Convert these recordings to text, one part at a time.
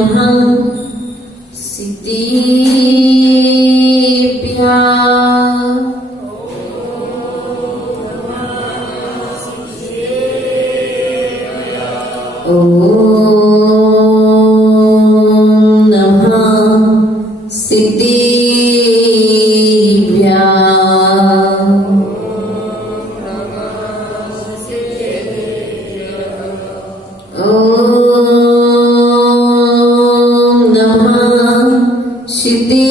नमः सिद्धिभ्याम्। ॐ नमः सिद्धिभ्याम्। ॐ नमः सिद्धिभ्याम्।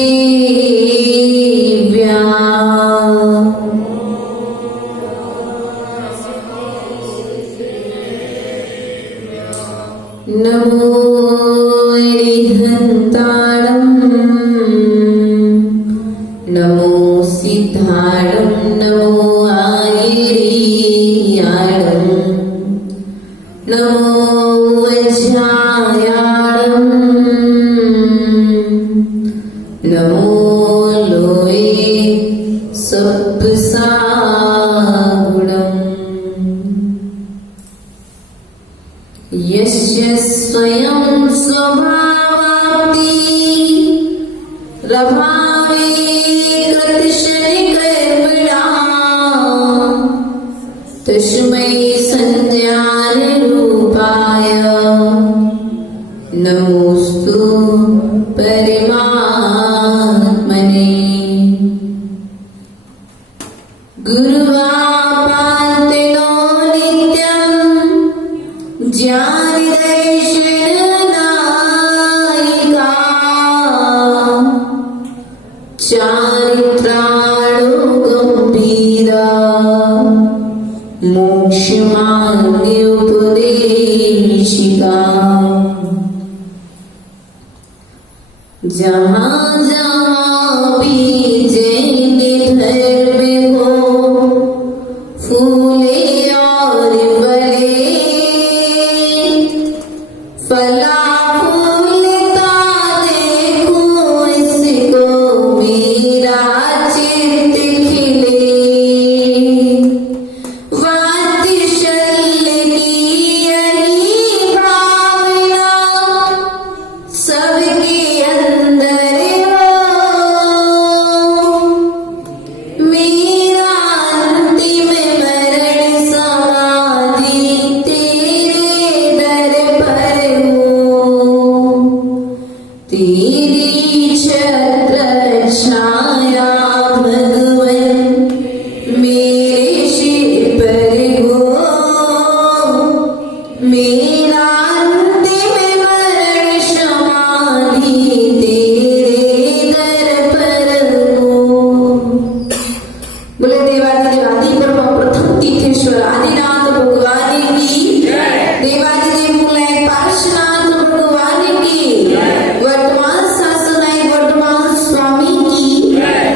नमो अरिहन्ताणम् नमो सिद्धाणम् नमो आयर्याणम् नमो वज्रायाणम् नमो लोये सप्तसागुणम्। यस्य स्वयं स्वभावाप्ति रभावे कृतशनिकर्मणा तस्मै संज्ञानरूपाय नमोस्तु परमात्मने। गुरुवापान्तिनो नित्यम् ज्ञानदर्शनदायिका चारित्राणो गम्भीरा मोक्षमार्गोपदेशिका। जहाँ जहाँ भी जैन धर्म को फूले और फले फला फूलता देखो इसको मेरा चित्त खिले। वात्सल्य की यही भावना सबके अंदर हो। मेरा अंतिम मरण समाधि तेरे दर पर हो। तेरी छत्र छाया भगवन मेरे सिर पर हो। मेरा अंतिम मरण समाधि तेरे दर पर हो। बोले देवादिदेव आदि ब्रह्म प्रथम तीर्थेश्वर आदिनाथ भगवान की। देवादिदेव मूलाय पार्श्वनाथ भगवान की। वर्तमान शासनाय वर्तमान स्वामी की।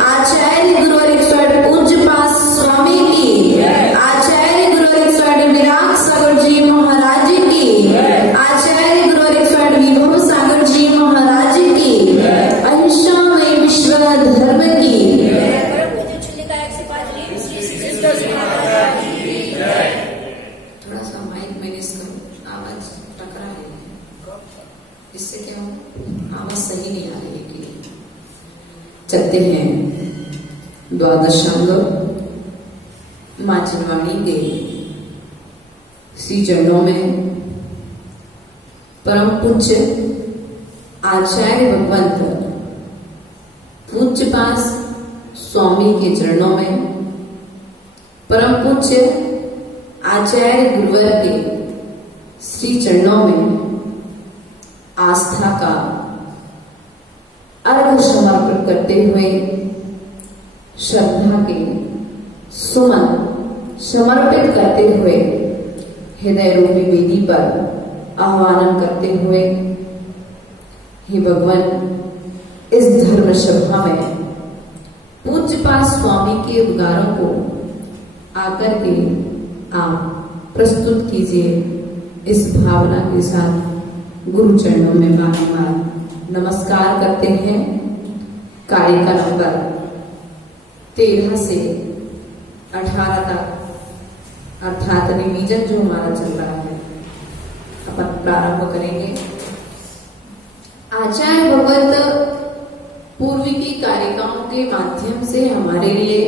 आचार्य गुरु और पूज्य पास स्वामी की। आचार्य गुरु और विराग सागर जी महाराज की। आचार्य गुरु और विभव सागर जी महाराज की। अहिंसामय विश्व धर्म की। थोड़ा सा माइक मैनेज करो, आवाज टकरा रही है। इससे क्या हो, आवाज सही नहीं आ रही है कि चलते हैं। द्वादशांग मां चिन्वाणी के श्री चरणों में परम पूज्य आचार्य भगवंत पूज्य पास स्वामी के चरणों में परम पूज्य आचार्य गुरुवर के श्री चरणों में आस्था का अर्घ समर्पण करते हुए श्रद्धा के सुमन समर्पित करते हुए हृदय रूपी वेदी पर आह्वान करते हुए, हे भगवान, इस धर्म सभा में पूज्य पास स्वामी के उद्गारों को आकर के आप प्रस्तुत कीजिए। इस भावना के साथ गुरु चरणों में बारंबार नमस्कार करते हैं। कार्य का नंबर 13 से 18 तक अर्थात रिवीजन जो हमारा चल रहा है अपन प्रारंभ करेंगे। आचार्य भगवत पूर्व की कारिकाओं के माध्यम से हमारे लिए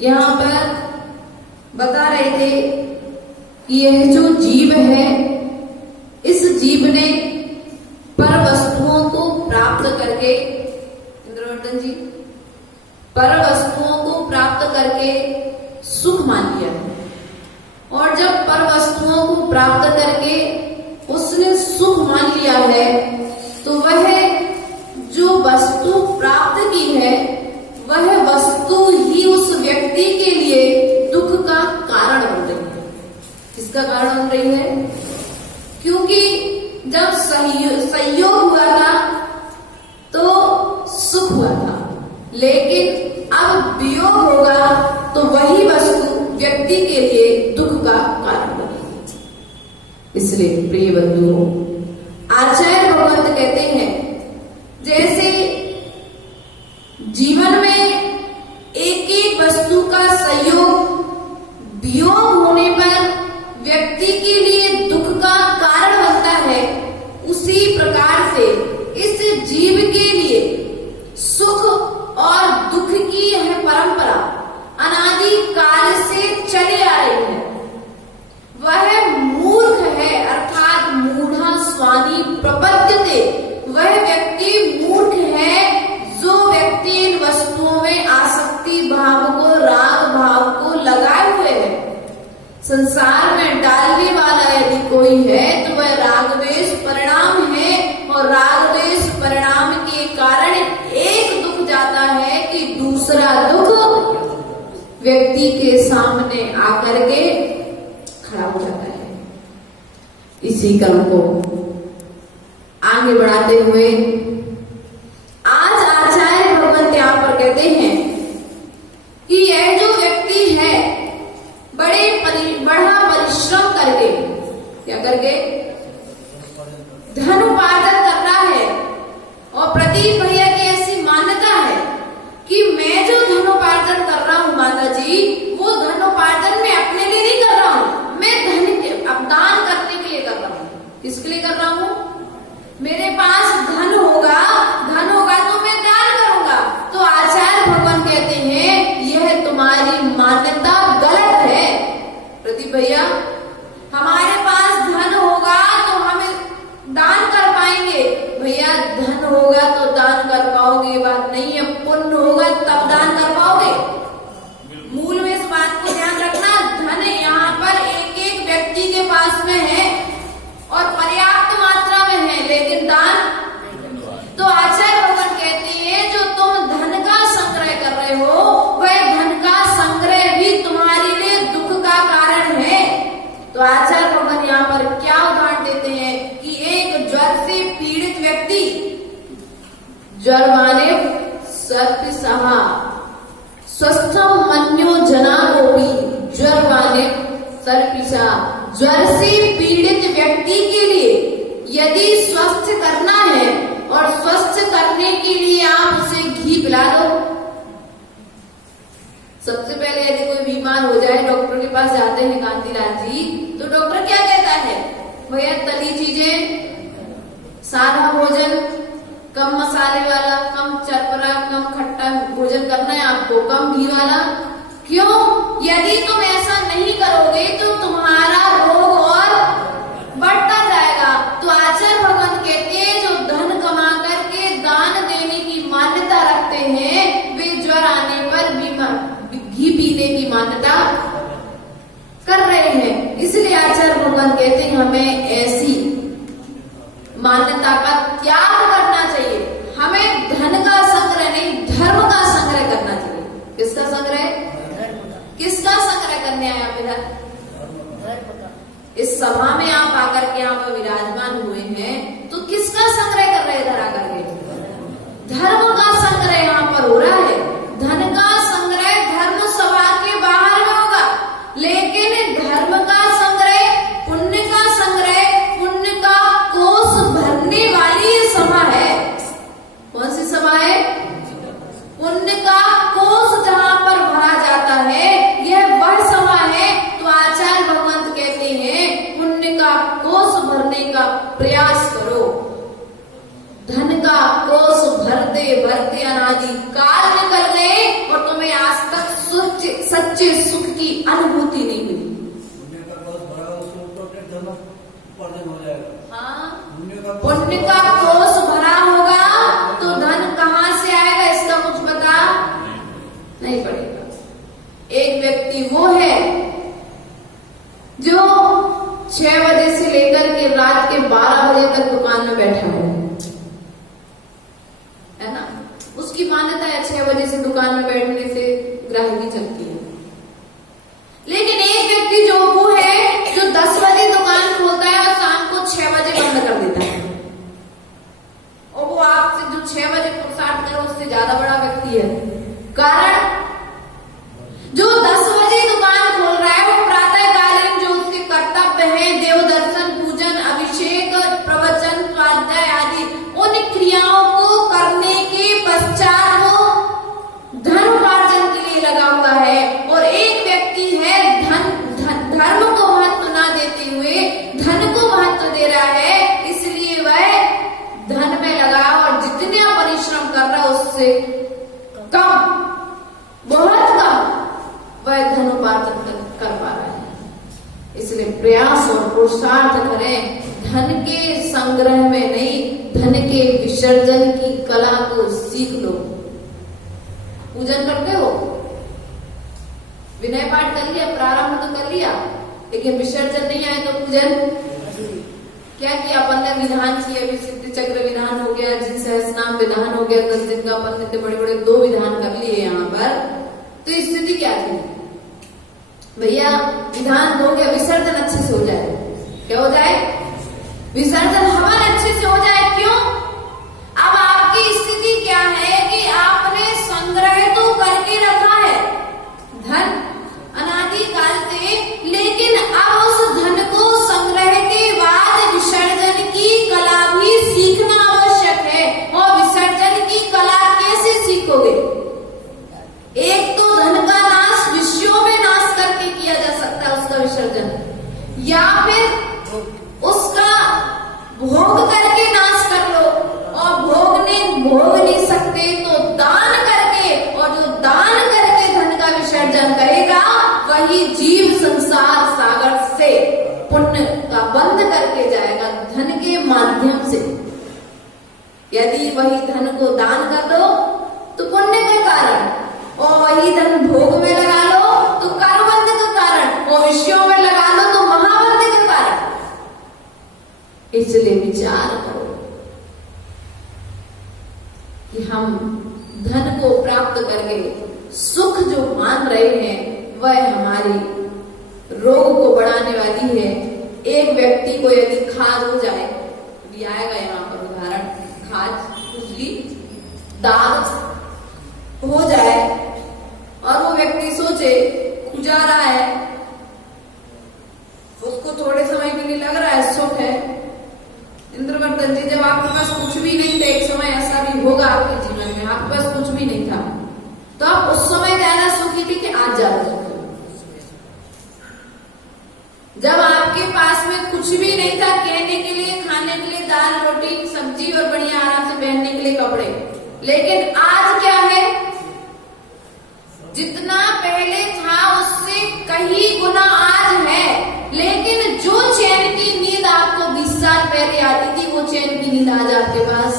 यहाँ पर बता रहे थे कि यह जो जीव है, इस जीव ने पर वस्तुओं को प्राप्त करके, इंद्रवर्धन जी, पर वस्तुओं को प्राप्त करके सुख मान लिया है। और जब पर वस्तुओं को प्राप्त करके उसने सुख मान लिया है, तो वह जो वस्तु प्राप्त की है, वह वस्तु ही उस व्यक्ति के लिए दुख का कारण बन रही है। किसका कारण बन रही है? क्योंकि जब संयोग हुआ था तो सुख हुआ था, लेकिन अब वियोग होगा तो वही वस्तु व्यक्ति के लिए दुख का कारण बनेगी। इसलिए प्रिय बंधुओं, आचार्य भगवंत कहते हैं, जैसे जीवन में एक एक वस्तु का संयोग वियोग होने पर व्यक्ति के लिए दुख का कारण बनता है, उसी प्रकार से इस जीव के लिए सुख और दुख की यह परंपरा अनादि काल से चली आ रही है। वह मूर्ख है, अर्थात मूढ़ा स्वामी प्रपद्यते, वह व्यक्ति मूर्ख है जो व्यक्ति इन वस्तुओं में आसक्ति भाव को, राग भाव को लगाए हुए है। संसार में डालने वाला यदि कोई है तो वह राग द्वेष परिणाम है, और राग द्वेष परिणाम के कारण एक दुख जाता है कि दूसरा दुख व्यक्ति के सामने आकर के खड़ा हो जाता है। इसी क्रम को आगे बढ़ाते हुए आज आचार्य भगवंत यहाँ पर कहते हैं कि यह जो व्यक्ति है बड़ा परिश्रम करके, क्या करके, धन उपार्जन कर रहा है। और प्रदीप भैया की ऐसी मान्यता है कि मैं जो धन उपार्जन कर रहा हूँ माता जी, वो धन उपार्जन मैं अपने लिए नहीं कर रहा हूँ, मैं धन दान करने के लिए कर रहा हूँ। किसके लिए कर रहा हूँ? मेरे पास धन होगा तो मैं दान करूंगा। तो आचार्य भगवान कहते हैं यह तुम्हारी मान्यता गलत है। प्रदीप भैया, हमारे पास धन होगा तो हम दान कर पाएंगे। भैया, धन होगा तो दान कर पाओगे, बात नहीं है। पुण्य होगा तब दान कर पाओगे। मूल में इस बात को ध्यान रखना, धन यहाँ पर एक एक व्यक्ति के पास में है और पर्याप्त मात्रा में है, लेकिन दान। तो आचार्य भगवान कहते हैं जो तुम धन का संग्रह कर रहे हो, वह धन का संग्रह भी तुम्हारे लिए दुख का कारण है। तो आचार्य भगवान यहाँ पर क्या उदाहरण देते हैं कि एक ज्वर से पीड़ित व्यक्ति, ज्वर माने सर्प सहा स्वस्थम मन्यो जनागोपी, ज्वर माने सर्पिशा, ज्वर से पीड़ित व्यक्ति के लिए यदि स्वस्थ करना है और स्वस्थ करने के लिए आप उसे घी पिला दो। सबसे पहले यदि कोई बीमार हो जाए, डॉक्टर के पास जाते हैं कांतिलाल जी, तो डॉक्टर क्या कहता है? भैया तली चीजें, सादा भोजन, कम मसाले वाला, कम चरपरा, कम खट्टा भोजन करना है आपको, कम घी वाला। क्यों? यदि तुम ऐसा नहीं करोगे तो तुम्हारा रोग और बढ़ता जाएगा। तो आचार्य भगवान कहते हैं जो धन कमा करके दान देने की मान्यता रखते हैं, वे ज्वर आने पर घी पीने की मान्यता कर रहे हैं। इसलिए आचार्य भगवान कहते हैं हमें ऐसी मान्यता का त्याग करना चाहिए। हमें धन का संग्रह नहीं, धर्म का संग्रह करना चाहिए। किसका संग्रह? किसका संग्रह करने आया इधर? इस सभा में आप आकर के यहाँ पर विराजमान हुए हैं, तो किसका संग्रह कर रहे इधर आकर के? धर्म का संग्रह यहाँ पर हो रहा है। धन का संग्रह धर्म सभा के बाहर में होगा, लेकिन धर्म का संग्रह, पुण्य का संग्रह, पुण्य का कोष भरने वाली ये सभा है। कौन सी सभा है? पुण्य का कोष जहाँ पर भरा जाता है, यह वह सभा है। तो आचार्य भगवंत कहते हैं पुण्य का कोष भरने का प्रयास अनादि काल निकल गए और तुम्हें आज तक सच्चे सुख की अनुभूति नहीं मिली। हाँ, पुण्य का कोष भरा होगा तो धन कहाँ से आएगा इसका कुछ पता नहीं पड़ेगा। एक व्यक्ति वो है जो 6 बजे से लेकर के रात के 12 बजे तक दुकान में बैठा है ना। उसकी मान्यता है 6 बजे से दुकान में बैठने से ग्राहकी चलती है। लेकिन एक व्यक्ति जो वो है जो 10 बजे दुकान खोलता है और शाम को 6 बजे बंद कर देता है, और वो आपसे जो 6 बजे पुरुषार्थ करे उससे ज्यादा बड़ा व्यक्ति है। कारण जो 10 बजे दुकान खोल रहा है वो प्रातःकालीन जो उसके कर्तव्य है, देव दर्शन, पूजन, अभिषेक, प्रवचन, स्वाध्याय आदि उन क्रियाओं को करने के पश्चात वो धन उपार्जन के लिए लगा हुआ है। और एक व्यक्ति है धर्म को महत्व ना देते हुए धन को महत्व दे रहा है, इसलिए वह धन में लगा और जितना परिश्रम कर रहा है उससे कम, बहुत कम वह धन उपार्जन कर पा रहा है। इसलिए प्रयास और पुरुषार्थ करें, धन के संग्रह में नहीं, धन के विसर्जन की कला को सीख लो। पूजन करते हो, विनय पाठ कर लिया, प्रारंभ तो कर लिया, लेकिन विसर्जन नहीं आए तो पूजन क्या किया अपन ने? विधान किए, अभी सिद्ध चक्र विधान हो गया, जिन सहस्रनाम विधान हो गया, 10 दिन का अपन ने बड़े बड़े 2 विधान कर लिए यहाँ पर। तो स्थिति क्या थी भैया? विधान हो गया, विसर्जन अच्छे से हो जाए। क्या हो जाए? विसर्जन हवन अच्छे से हो जाए। क्यों? अब आपकी स्थिति क्या है कि आपने संग्रह तो करके रखा है धन अनादि काल से, लेकिन अब उस धन को संग्रह के बाद विसर्जन की कला भी सीखना आवश्यक है। और विसर्जन की कला कैसे सीखोगे? एक तो धन का नाश विषयों में नाश करके किया जा सकता है उसका विसर्जन, या फिर उसका भोग करके नाश कर लो। और भोग नहीं सकते तो दान करके, और जो दान करके धन का विसर्जन करेगा वही जीव संसार सागर से पुण्य का बंद करके जाएगा धन के माध्यम से। यदि वही धन को दान कर दो तो पुण्य के कारण, और वही धन भोग में लगा लो तो कर्मबंध का कारण, और विषयों में लगा लो तो महाबंध का कारण। इसलिए विचार करो कि हम धन को प्राप्त करके सुख जो मान रहे हैं वह हमारी रोग को बढ़ाने वाली है। एक व्यक्ति को यदि खाज हो जाए, अभी आएगा यहाँ पर उदाहरण, खाज, खुजली, दाग हो जाए और वो व्यक्ति सोचे खुजा रहा है, उसको थोड़े समय के लिए लग रहा है सुख है। इंद्रवर्धन जी, जब आपके पास कुछ भी नहीं था, एक समय ऐसा भी होगा आपके जीवन में, आपके पास कुछ भी नहीं था, तो आप उस समय ज्यादा सुखी थे कि आज ज्यादा सुखी? जब आपके पास में कुछ भी नहीं था, कहने के लिए, खाने के लिए दाल रोटी सब्जी और बढ़िया आराम से पहनने के लिए कपड़े, लेकिन आज क्या है? जितना पहले था उससे कहीं गुना आज है। लेकिन जो चैन की नींद आपको 20 साल पहले आती थी वो चैन की नींद आज आपके पास।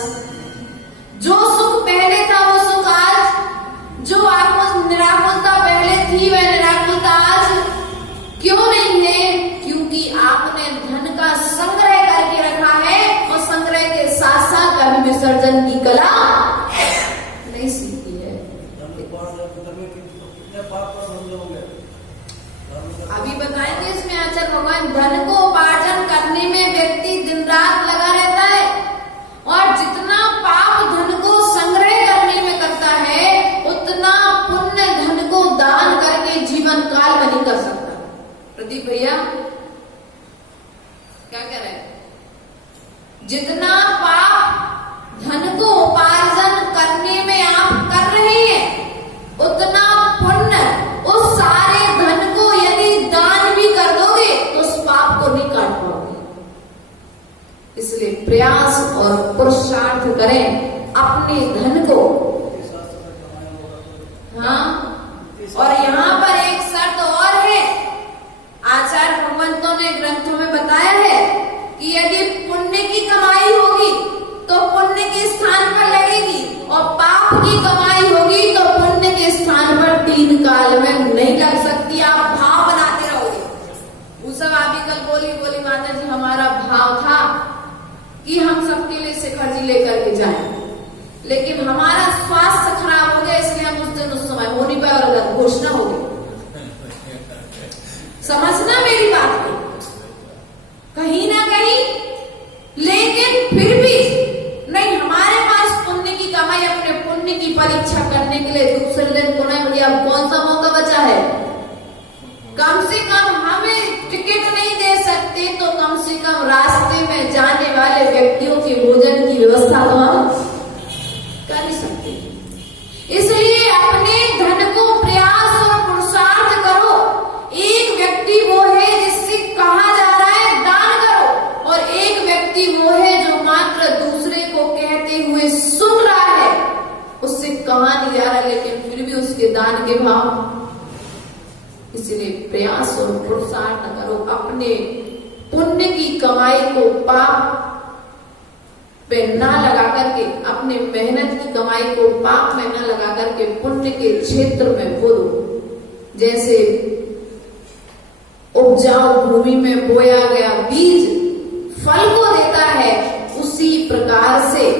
जो सुख पहले था वो सुख आज, जो आपको निराकुलता पहले थी वह निराकुलता आज क्यों नहीं है? क्योंकि आपने धन का संग्रह करके रखा है और संग्रह के साथ साथ कभी विसर्जन की कला नहीं सीखी है। अभी बताएंगे इसमें आचार्य भगवान। धन को उपार्जन करने में व्यक्ति दिन रात लगा रहता है, और जितना पाप धन को संग्रह करने में करता है उतना पुण्य धन को दान करके जीवन काल में नहीं कर सकता। प्रदीप भैया क्या कह रहे हैं? जितना पाप धन को उपार्जन करने में आप कर रहे हैं उतना पुण्य उस सारे धन को यदि दान भी कर दोगे तो उस पाप को नहीं काट पाओगे। इसलिए प्रयास और पुरुषार्थ करें, अपने धन को हाँ, और यहाँ पर एक शर्त और है। आचार्य भगवंतों ने ग्रंथों में बताया है कि यदि पुण्य की कमाई होगी तो पुण्य के स्थान पर लगेगी, और पाप की कमाई होगी तो पुण्य के स्थान पर 3 काल में नहीं लग सकती। आप भाव बनाते रहोगे। वो सब आप ही कल बोली माता जी, हमारा भाव था कि हम सबके लिए शिखर जी लेकर के जाएं, लेकिन हमारा स्वास्थ्य खराब हो गया, इसलिए हम उस दिन उस समय हो नहीं पाए और घोषणा हो गई। समझना मेरी बात को कहीं ना कहीं, लेकिन फिर भी नहीं, हमारे पास पुण्य की कमाई, अपने पुण्य की परीक्षा करने के लिए दूसरे दिन पुनः भैया कौन सा मौका बचा है? कम से कम हमें टिकट नहीं दे सकते तो कम से कम रास्ते में जाने वाले व्यक्तियों के भोजन की व्यवस्था तो हम कर ही सकते। इसलिए अपने धन को प्रयास और पुरुषार्थ करो। एक व्यक्ति वो है जिससे कहा जा रहा है दान करो, और एक व्यक्ति वो है जो मात्र दूसरे को कहते हुए सुन रहा है, उससे कहा नहीं जा रहा लेकिन फिर भी उसके दान के भाव। इसलिए प्रयास और पुरुषार्थ करो, अपने पुण्य की कमाई को पाप पे ना लगा करके, अपने मेहनत की कमाई को पाप में ना लगा करके पुण्य के क्षेत्र में बो दो। जैसे उपजाऊ भूमि में बोया गया बीज फल को देता है, उसी प्रकार से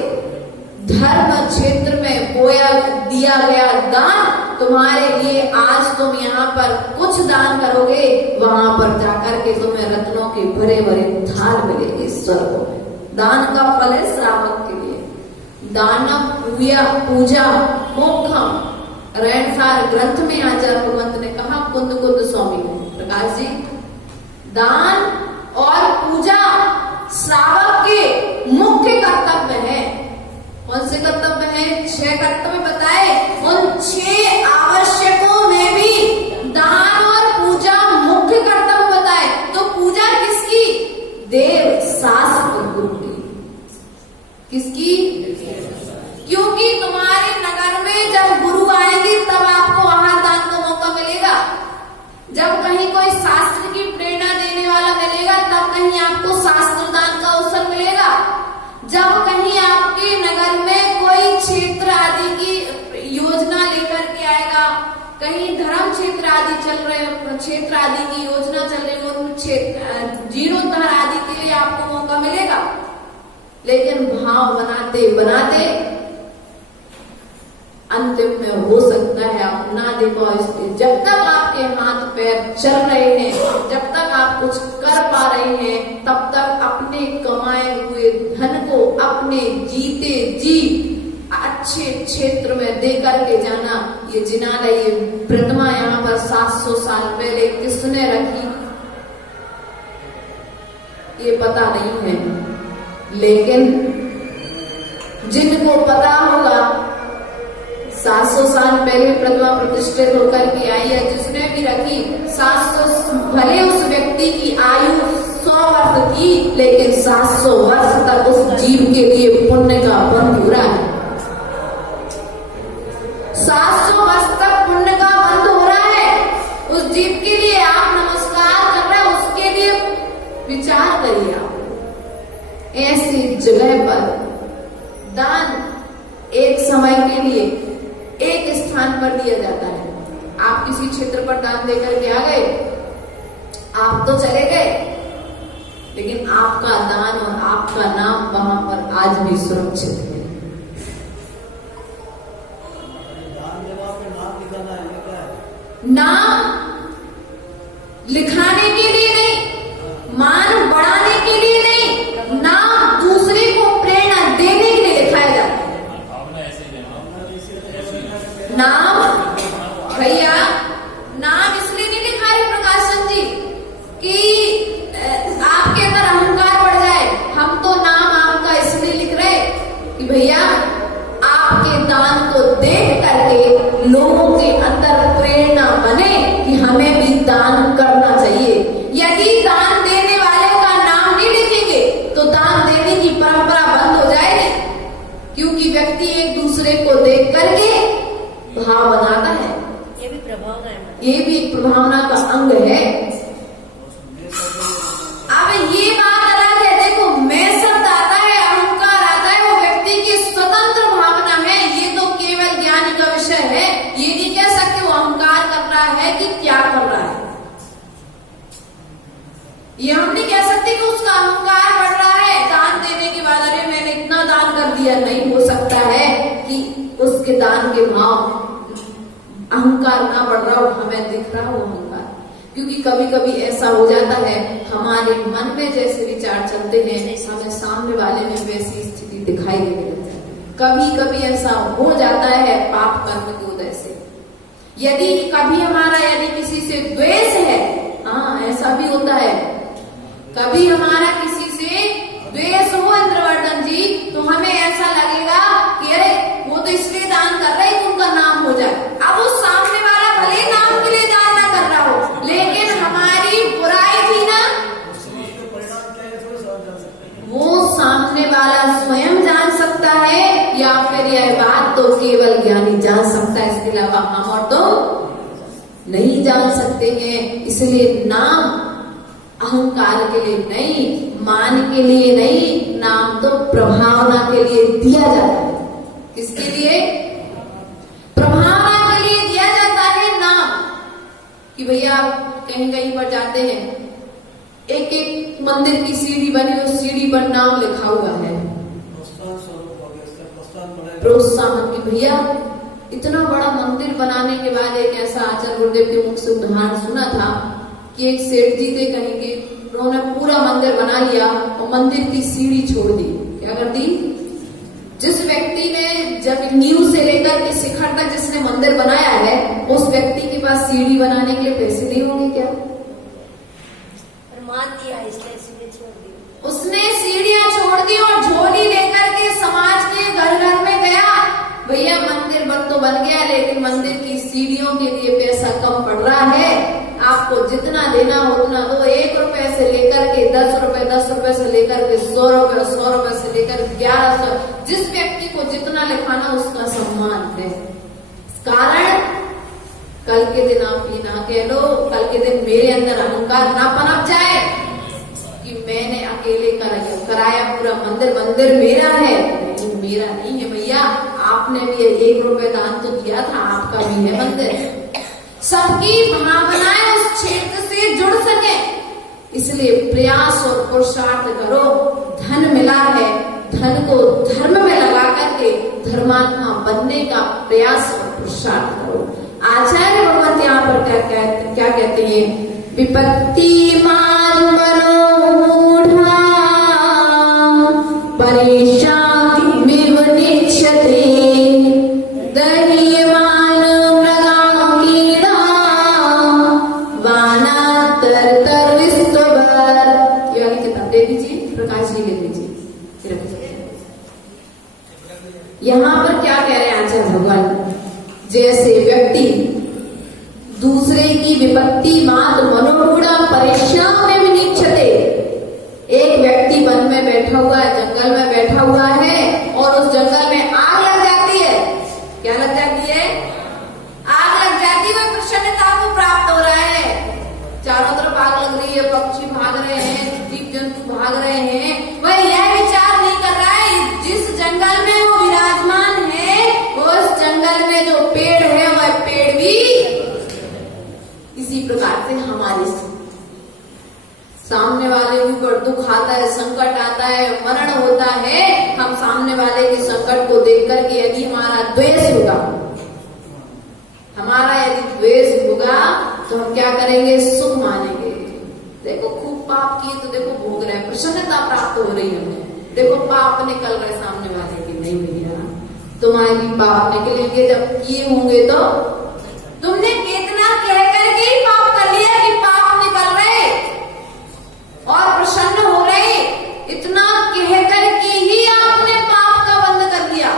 धर्म क्षेत्र में बोया दिया गया दान तुम्हारे लिए, आज तुम यहाँ पर कुछ दान करोगे, वहां पर जाकर के तुम्हें रत्नों के भरे भरे थाल मिलेंगे स्वर्ग में। दान का फल है श्रावक के लिए। दान पूजा मोक्षम रणसार ग्रंथ में आचार्य भगवंत ने कहा, कुंद स्वामी प्रकाश जी, दान और पूजा श्रावक के मुख्य कर्तव्य है। कौन से कर्तव्य है? 6 कर्तव्य बताए। उन 6 आवश्यकों में भी दान और पूजा मुख्य कर्तव्य बताए। तो पूजा किसकी? देव शास्त्र गुरु की। किसकी? क्योंकि तुम्हारे नगर में जब गुरु आएंगे तब आपको वहां दान का मौका मिलेगा। जब कहीं कोई शास्त्र की प्रेरणा देने वाला मिलेगा तब कहीं आपको शास्त्र दान का अवसर मिलेगा। जब कहीं आपके नगर में कोई क्षेत्र आदि की योजना लेकर के आएगा, कहीं धर्म क्षेत्र आदि चल रहे, क्षेत्र आदि की योजना चल रही, उन जीर्णोद्धार आदि के लिए आपको मौका मिलेगा। लेकिन भाव बनाते बनाते अंतिम में हो सकता है आप ना दे पाओ। इसलिए जब तक आपके हाथ पैर चल रहे हैं, जब तक आप कुछ कर पा रहे हैं, तब तक अपने कमाए हुए धन को अपने जीते जी अच्छे क्षेत्र में दे करके जाना। ये जिनाला, ये प्रतिमा यहाँ पर 700 साल पहले किसने रखी ये पता नहीं है, लेकिन जिनको पता होगा 700 साल पहले प्रतिमा प्रतिष्ठित होकर के आई है, जिसने भी रखी 700, भले उस व्यक्ति की आयु 100 वर्ष की, लेकिन 700 वर्ष तक उस जीव के लिए पुण्य का बंध हो रहा है। 700 वर्ष तक पुण्य का बंध हो रहा है उस जीव के लिए। आप नमस्कार कर रहे हैं, उसके लिए विचार करिए। आप ऐसी जगह पर दान एक समय के लिए एक स्थान पर दिया जाता है। आप किसी क्षेत्र पर दान देकर के आ गए, आप तो चले गए, लेकिन आपका दान और आपका नाम वहां पर आज भी सुरक्षित है। नाम लिखाने के लिए नहीं, मान बढ़ाने के लिए नहीं, नाम दूसरे को प्रेरणा देने के लिए लिखाया जाता है। नाम भैया, नाम इसलिए नहीं लिखा है प्रकाशन जी कि आपके अंदर अहंकार बढ़ जाए। हम तो नाम आपका इसलिए लिख रहे कि ये हम नहीं कह सकते कि उसका अहंकार बढ़ रहा है दान देने के बाद, अरे मैंने इतना दान कर दिया। नहीं हो सकता है कि उसके दान के भाव अहंकार ना बढ़ रहा हो, हमें दिख रहा हो अहंकार। क्योंकि कभी कभी ऐसा हो जाता है हमारे मन में जैसे विचार चलते हैं हमें सामने वाले में वैसी स्थिति दिखाई देने लगती है। कभी कभी ऐसा हो जाता है पाप कर्म की वजह से। यदि कभी हमारा यदि किसी से द्वेष है, हाँ ऐसा भी होता है, कभी हमारा किसी से द्वेष हो इंद्रवर्धन जी, तो हमें ऐसा लगेगा कि अरे वो तो इसलिए दान कर रहे हैं उनका नाम हो जाए। अब वो सामने वाला भले नाम के लिए दान ना कर रहा हो, लेकिन हमारी बुराई थी ना, वो सामने वाला स्वयं जान सकता है या फिर यह बात तो केवल ज्ञानी जान सकता है, इसके अलावा हम और तो नहीं जान सकते हैं। इसलिए नाम अहंकार के लिए नहीं, मान के लिए नहीं, नाम तो प्रभावना के लिए दिया जाता है। किसके लिए? प्रभावना के लिए दिया जाता है नाम। कि भैया आप कहीं कहीं पर जाते हैं, एक एक मंदिर की सीढ़ी बनी, उस सीढ़ी पर नाम लिखा हुआ है प्रोत्साहन की। भैया इतना बड़ा मंदिर बनाने के बाद एक ऐसा आचार्य गुरुदेव के मुख से उदाहरण सुना था कि एक सेठ जी थे कहीं के, उन्होंने पूरा मंदिर बना लिया और मंदिर की सीढ़ी छोड़ दी। क्या कर दी? जिस व्यक्ति ने जब नींव से लेकर के शिखर तक जिसने मंदिर बनाया है, उस व्यक्ति के पास सीढ़ी बनाने के लिए पैसे नहीं होंगे क्या? मान दिया इसलिए सीढ़ी छोड़ दी। उसने सीढ़ियां छोड़ दी और झोली लेकर के समाज के घर घर में गया। भैया मंदिर तो बन गया, लेकिन मंदिर की सीढ़ियों के लिए पैसा कम पड़ रहा है, आपको जितना देना हो उतना दो। 1 रुपए से लेकर के 10 रुपए, 10 रुपए से लेकर के 100 रुपए, 100 रुपए से लेकर 1100, जिस व्यक्ति को जितना लिखाना उसका सम्मान है। करारण कल के दिन आप ये ना कह लो, कल के दिन मेरे अंदर अहंकार ना पनप जाए कि मैंने अकेले कराया पूरा मंदिर मेरा है। मेरा नहीं है भैया, आपने भी 1 रुपए दान तो दिया था, आपका भी है मंदिर। सबकी भावनाएं उस क्षेत्र से जुड़ सके, इसलिए प्रयास और पुरुषार्थ करो। धन मिला है, धन को धर्म में लगा करके धर्मात्मा बनने का प्रयास और पुरुषार्थ करो। आचार्य भगवत यहाँ पर क्या कहते हैं? विपत्ति मान मनोमूढ़ा परेशानिमिव निक्षते दह्यमान मृगांकीना वानातर्तर्विस्तवर। ये वाली किताब दे दीजिए, प्रकाश जी ले लीजिए। यहाँ पर क्या कह रहे हैं आचार्य भगवान? जैसे व्यक्ति दूसरे की विपत्ति मात मनोरूढ़ा परेशान में भी निक्षते। एक व्यक्ति वन में बैठा हुआ है, जंगल में बैठा हुआ है और उस जंगल में आग लग जाती है। क्या लग जाती है? आग लग जाती है। वह प्रसन्नता को प्राप्त हो रहा है, चारों तरफ आग लग रही है, पक्षी भाग रहे हैं, जीव जंतु भाग रहे हैं। वह यह विचार नहीं कर रहा है जिस जंगल में वो विराजमान है, उस जंगल में जो पेड़ है वह पेड़ भी इसी प्रकार से हमारी सामने वाले के ऊपर दुख आता है, संकट आता है, मरण होता है। हम सामने वाले के संकट को देख करके यदि हमारा द्वेष होगा, तो हम क्या करेंगे? सुख मानेंगे। देखो खूब पाप किए तो देखो भोग रहे, प्रसन्नता प्राप्त हो रही है हमें। देखो पाप निकल रहे सामने वाले के। नहीं भैया, तुम्हारे भी पाप निकलेंगे जब किए होंगे तो। तुमने कितना कह करके ही पाप कर लिया कि पाप निकल रहे और प्रसन्न हो रहे, इतना कह करके ही आपने पाप का बंद कर दिया।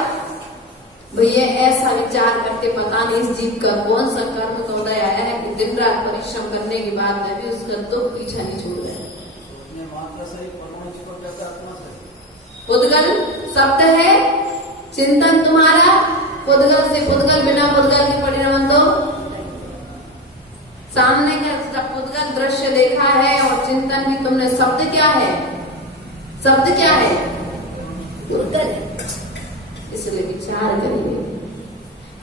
भैया ऐसा विचार करके पता नहीं इस जीव का कौन सा कर्म का उदय आया है कि दिन रात परिश्रम करने के बाद में भी उसका दुख पीछा नहीं छोड़ रहा है। पुद्गल शब्द है चिंतन तुम्हारा, पुद्गल से पुद्गल, बिना पुद्गल के परिणाम दो। सामने का पुद्गल दृश्य देखा है और चिंतन भी तुमने। शब्द क्या है? शब्द क्या है? पुद्गल। इसलिए विचार करिए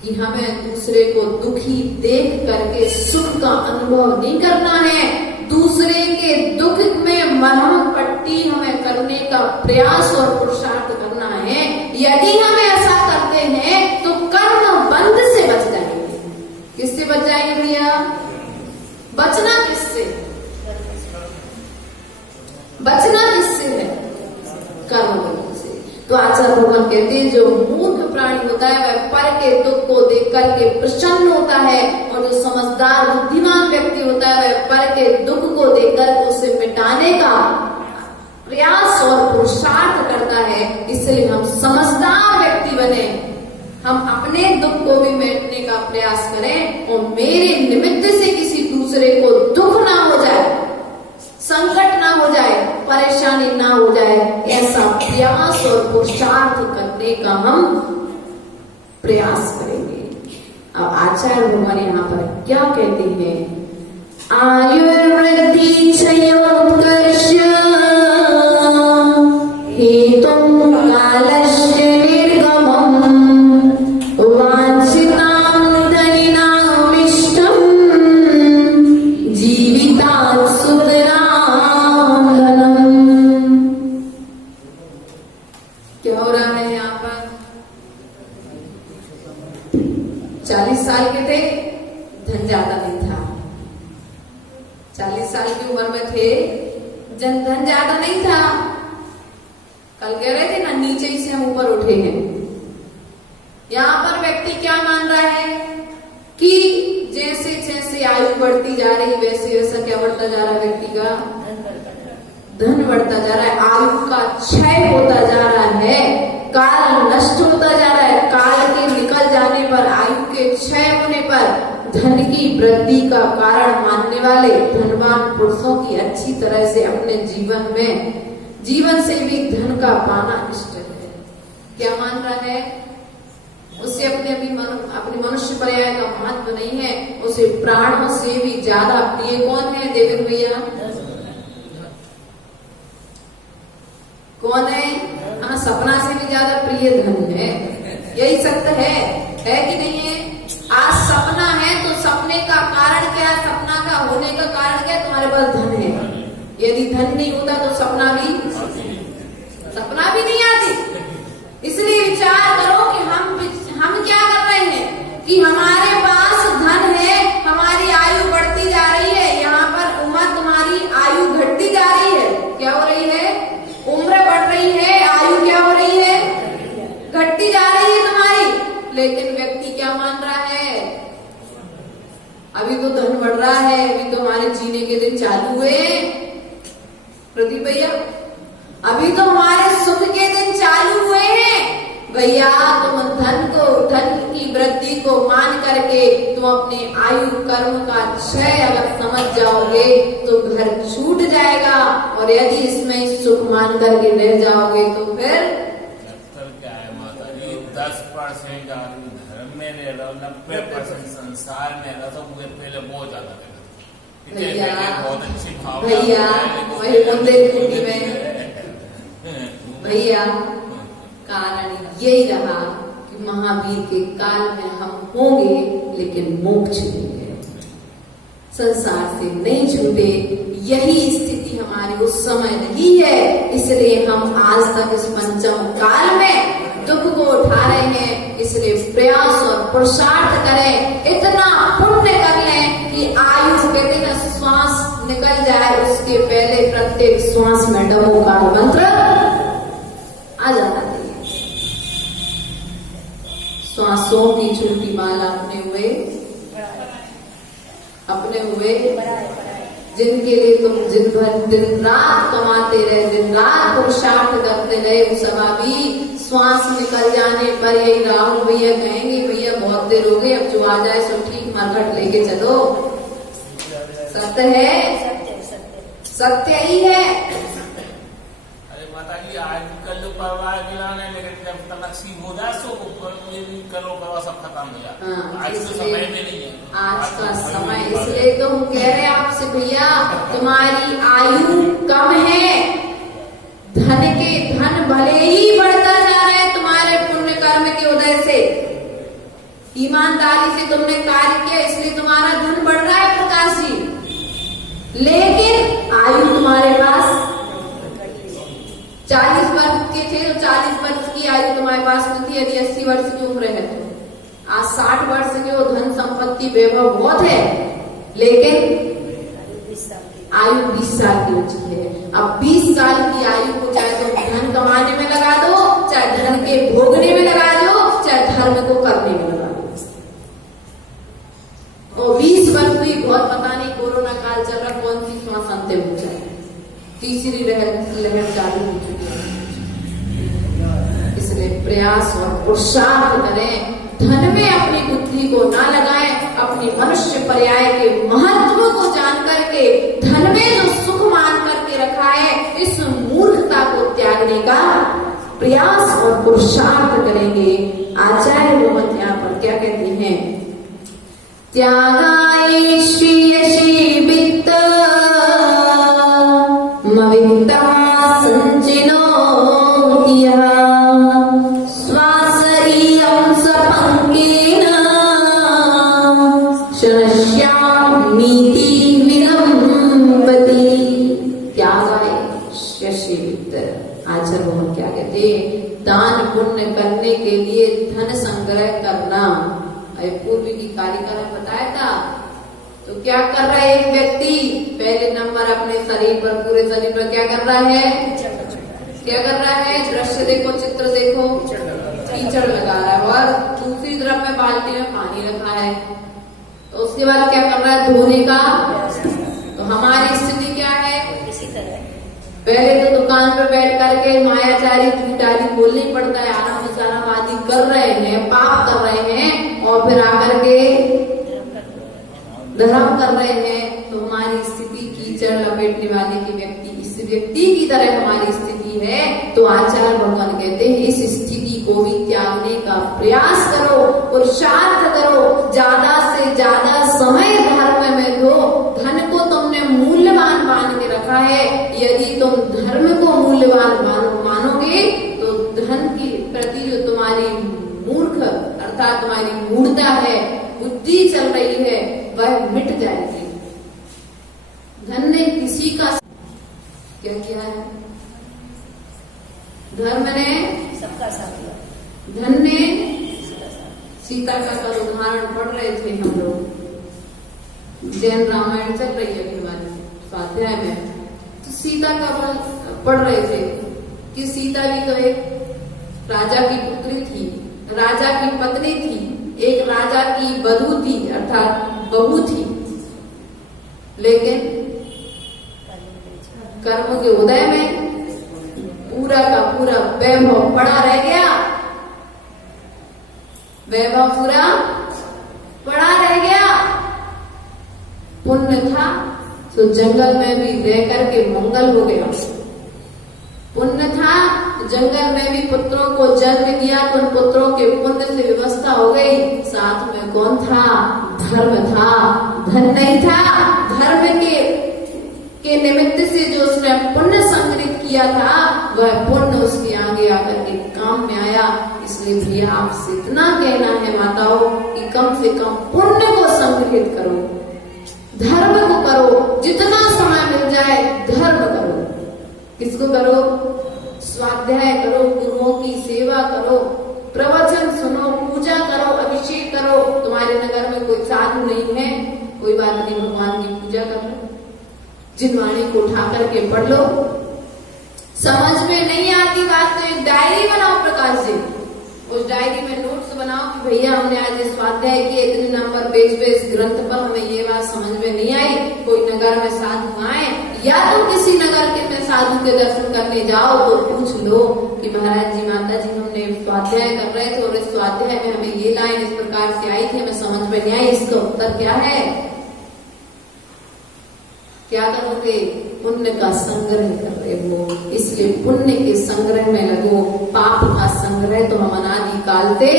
कि हमें दूसरे को दुखी देख करके सुख का अनुभव नहीं करना है, दूसरे के दुख में मरहम पट्टी हमें करने का प्रयास और पुरुषार्थ करना है। यदि हम ऐसा करते हैं तो कर्म बंध से बच जाएंगे। किससे बच जाएंगे भैया? बचना किससे? बचना किससे है? कर्म बंध से। तो आचार्य भगवान कहते हैं जो मूर्ख प्राणी होता है वह पर के दुख को देख करके प्रसन्न होता है, और जो समझदार बुद्धिमान व्यक्ति होता है वह पर के दुख को देखकर उसे मिटाने का प्रयास और पुरुषार्थ करता है। इसलिए हम समझदार व्यक्ति बने, हम अपने दुख को भी मिटाने का प्रयास करें और मेरे निमित्त से किसी दूसरे को दुख ना हो जाए, संकट ना हो जाए, परेशानी ना हो जाए, ऐसा प्रयास और पुरुषार्थ करने का हम प्रयास करेंगे। अब आचार्य भगवान यहाँ पर क्या कहते हैं? आयुर्वृद्धि क्षयोत्कर्ष हेतुं कालस्य निर्गमम् वाञ्छितां धनिनामिष्टं जीवितात् सुतरां धनम्। क्या हो रहा है यहाँ पर? 40 साल के थे, धन ज्यादा नहीं था। 40 साल की उम्र में थे, धन ज्यादा नहीं था। कल कह रहे थे ना, नीचे ही से हम ऊपर उठे हैं। यहाँ पर व्यक्ति क्या मान रहा है कि जैसे जैसे आयु बढ़ती जा रही वैसे वैसा क्या बढ़ता जा रहा है? व्यक्ति का धन बढ़ता जा रहा है, आयु का क्षय होता जा रहा है, काल नष्ट होता जा रहा है। काल के निकल जाने पर, आयु के क्षय होने पर धन की वृद्धि का कारण मानने वाले धनवान पुरुषों की अच्छी तरह से अपने जीवन से भी धन का पाना इष्ट है। क्या मान रहा है? उसे अपनी मनुष्य पर्याय का महत्व नहीं है, उसे प्राणों से भी ज्यादा प्रिय कौन है? देवेंद्र भैया कौन है? हाँ, सपना से भी ज्यादा प्रिय धन है। यही सत्य है कि नहीं है? आज सपना है तो सपने का कारण क्या है? सपना का होने का कारण क्या है? तुम्हारे पास धन है। यदि धन नहीं होता तो सपना भी नहीं आती। इसलिए विचार करो कि हम क्या कर रहे हैं कि हमारे पास धन है, हमारी आयु बढ़ती जा रही है। यहाँ पर उम्र तुम्हारी आयु घटती जा रही है। क्या हो रही है? उम्र बढ़ रही है, आयु क्या हो रही है? घटती जा रही है तुम्हारी। लेकिन व्यक्ति क्या मान रहा है? अभी तो धन बढ़ रहा है, अभी तो हमारे जीने के दिन चालू हुए। प्रदीप भैया, अभी तो हमारे सुख के दिन चालू हुए हैं। भैया तुम धन की वृद्धि को मान करके तुम अपने आयु कर्म का क्षय अगर समझ जाओगे तो घर छूट जाएगा, और यदि इसमें सुख मान करके रह जाओगे तो फिर क्या है माता जी? 10% आदमी धर्म में रह रहा, 90% संसार में रह रहा, तो मुझे पहले बहुत ज्यादा भैया बहुत अच्छी भाव भैया वही बुंदेलखंडी में भैया कारण यही रहा कि महावीर के काल में हम होंगे लेकिन मोक्ष नहीं है, संसार से नहीं छूटे। यही स्थिति हमारी उस समय नहीं है, इसलिए हम आज तक इस पंचम काल में दुख को उठा रहे हैं। इसलिए प्रयास और पुरुषार्थ करें, इतना पुण्य कर लें कि आयु कहते हैं श्वास निकल जाए उसके पहले प्रत्येक श्वास में नमोकार मंत्र आ जाना चाहिए। श्वासों की छोटी माला अपने हुए जिनके लिए तुम दिन रात कमाते रहे, दिन रात पुरुषार्थ करते रहे, उस भी श्वास निकल जाने पर यही राहुल भैया कहेंगे भैया बहुत देर हो गई, अब जो आ जाए सो ठीक मरघट लेके चलो। सत्य है, सत्य ही है। अरे माता जी आजकल जो परिवार गिलाने लेकिन जब तलाशी हो जाए तो करो करवा सब खत्म हो जाए। आज तो समय में नहीं है, आज का समय। इसलिए तो हम कह रहे हैं आपसे भैया तुम्हारी आयु कम है, धन भले ही बढ़ता जा रहा है तुम्हारे पुण्य कर्म के उदय से, ईमानदारी से तुमने कार्य किया इसलिए तुम्हारा धन बढ़ रहा है प्रकाश जी, लेकिन तुम्हारे पास 40 वर्ष के थे तो 40 वर्ष की आयु तुम्हारे पास में थी। यदि 80 वर्ष की उम्र है तो आज 60 वर्ष के हो, धन संपत्ति वैभव बहुत है, लेकिन आयु 20 साल की हो चुकी है। अब 20 साल की आयु को चाहे तुम धन कमाने में लगा दो, चाहे धन के भोगने में लगा दो, चाहे धर्म को करने में लगा दो। और 20 वर्ष हुई, बहुत पता नहीं कोरोना काल चल रहा, कौन सी श्वास अंतिम हो जाए, तीसरी लहर चालू हो चुकी है। इसलिए प्रयास और पुरुषार्थ करें, धन में अपनी बुद्धि को ना लगाएं, अपनी मनुष्य पर्याय के महत्व को जान करके धन में जो सुख मान करके रखा है, इस मूर्खता को त्यागने का प्रयास और पुरुषार्थ करेंगे। आचार्य भगवत यहाँ पर क्या कहते हैं, त्यागाय श्रेयसी वित्त मवित्ता संचिनो स्वासरीयं सपंकेन शनश्यामीति विलंबति। त्यागाय श्रेयसी वित्त। आचार्य भगवान क्या कहते, दान पुण्य करने के लिए धन संग्रह करना। पूर्व की कारिका ने बताया था, तो क्या कर रहा है एक व्यक्ति, पहले नंबर अपने शरीर पर, पूरे शरीर पर क्या कर रहा है, क्या कर रहा है, दृश्य देखो, चित्र देखो, कीचड़ लगा रहा है, और दूसरी तरफ में बाल्टी में पानी रखा है। तो उसके बाद क्या कर रहा है, धोने का। तो हमारी स्थिति क्या है, पहले तो दुकान पर बैठ करके मायाचारी झूठारी बोलनी पड़ता है, आराम आदि कर रहे हैं, पाप कर रहे हैं, और फिर आकर के धर्म कर रहे हैं। तो हमारी स्थिति कीचड़ लपेटने वाले की व्यक्ति, इस व्यक्ति की तरह हमारी स्थिति है। तो आचार्य भगवान कहते हैं, इस स्थिति को भी त्यागने का प्रयास करो, पुरुषार्थ करो, ज्यादा से ज्यादा समय धर्म में दो। धन को तुमने मूल्यवान मान के रखा है, यदि तुम धर्म को मूल्यवान मानोगे तो धन के प्रति जो तुम्हारी मूर्ख अर्थात तुम्हारी मूर्खता है, बुद्धि चल रही है, वह मिट जाएगी। धन ने किसी का क्या किया है, धर्म ने सबका साथ दिया। धन ने सीता का उदाहरण पढ़ रहे थे हम लोग, जैन रामायण चल रही है हमारे स्वाध्याय में, तो सीता का पढ़ रहे थे कि सीता भी तो एक राजा की पुत्री थी, राजा की पत्नी थी, एक राजा की बधू थी अर्थात बहू थी, लेकिन कर्म के उदय में पूरा का पूरा वैभव पड़ा रह गया, वैभव पूरा पड़ा रह गया। पुण्य था तो जंगल में भी रह करके मंगल हो गया, पुण्य था जंगल में भी पुत्रों को जन्म दिया, तो उन पुत्रों के पुण्य से व्यवस्था हो गई। साथ में कौन था, धर्म था, धन नहीं था। धर्म के निमित्त से जो उसने पुण्य संग्रहित किया था, वह पुण्य उसके आगे आकर के काम में आया। इसलिए भैया आपसे इतना कहना है माताओं कि कम से कम पुण्य को संग्रहित करो, धर्म को करो, जितना समय मिल जाए धर्म करो। किसको करो, स्वाध्याय करो, गुरुओं की सेवा करो, प्रवचन सुनो, पूजा करो, अभिषेक करो। तुम्हारे नगर में कोई साधु नहीं है, कोई बात नहीं, भगवान की पूजा कर लो, जिनवाणी को उठा करके पढ़ लो। समझ में नहीं आती बात तो एक डायरी बनाओ प्रकाश जी, उस डायरी में नोट्स बनाओ कि भैया हमने आज स्वाध्याय किए, इतने नंबर पेज पे इस ग्रंथ पर हमें ये बात समझ में नहीं आई। कोई नगर में साधु आए या तो किसी नगर के में साधु के दर्शन करने जाओ तो पूछ लो कि महाराज जी माता जी हमने स्वाध्याय कर रहे थे और इस स्वाध्याय में हमें ये लाइन इस प्रकार से आई थी, हमें समझ में नहीं आई, इसका उत्तर क्या है। क्या करोगे, पुण्य का संग्रह कर रहे हो, इसलिए पुण्य के संग्रह में लगो। पाप का संग्रह तो हम अनादि काल से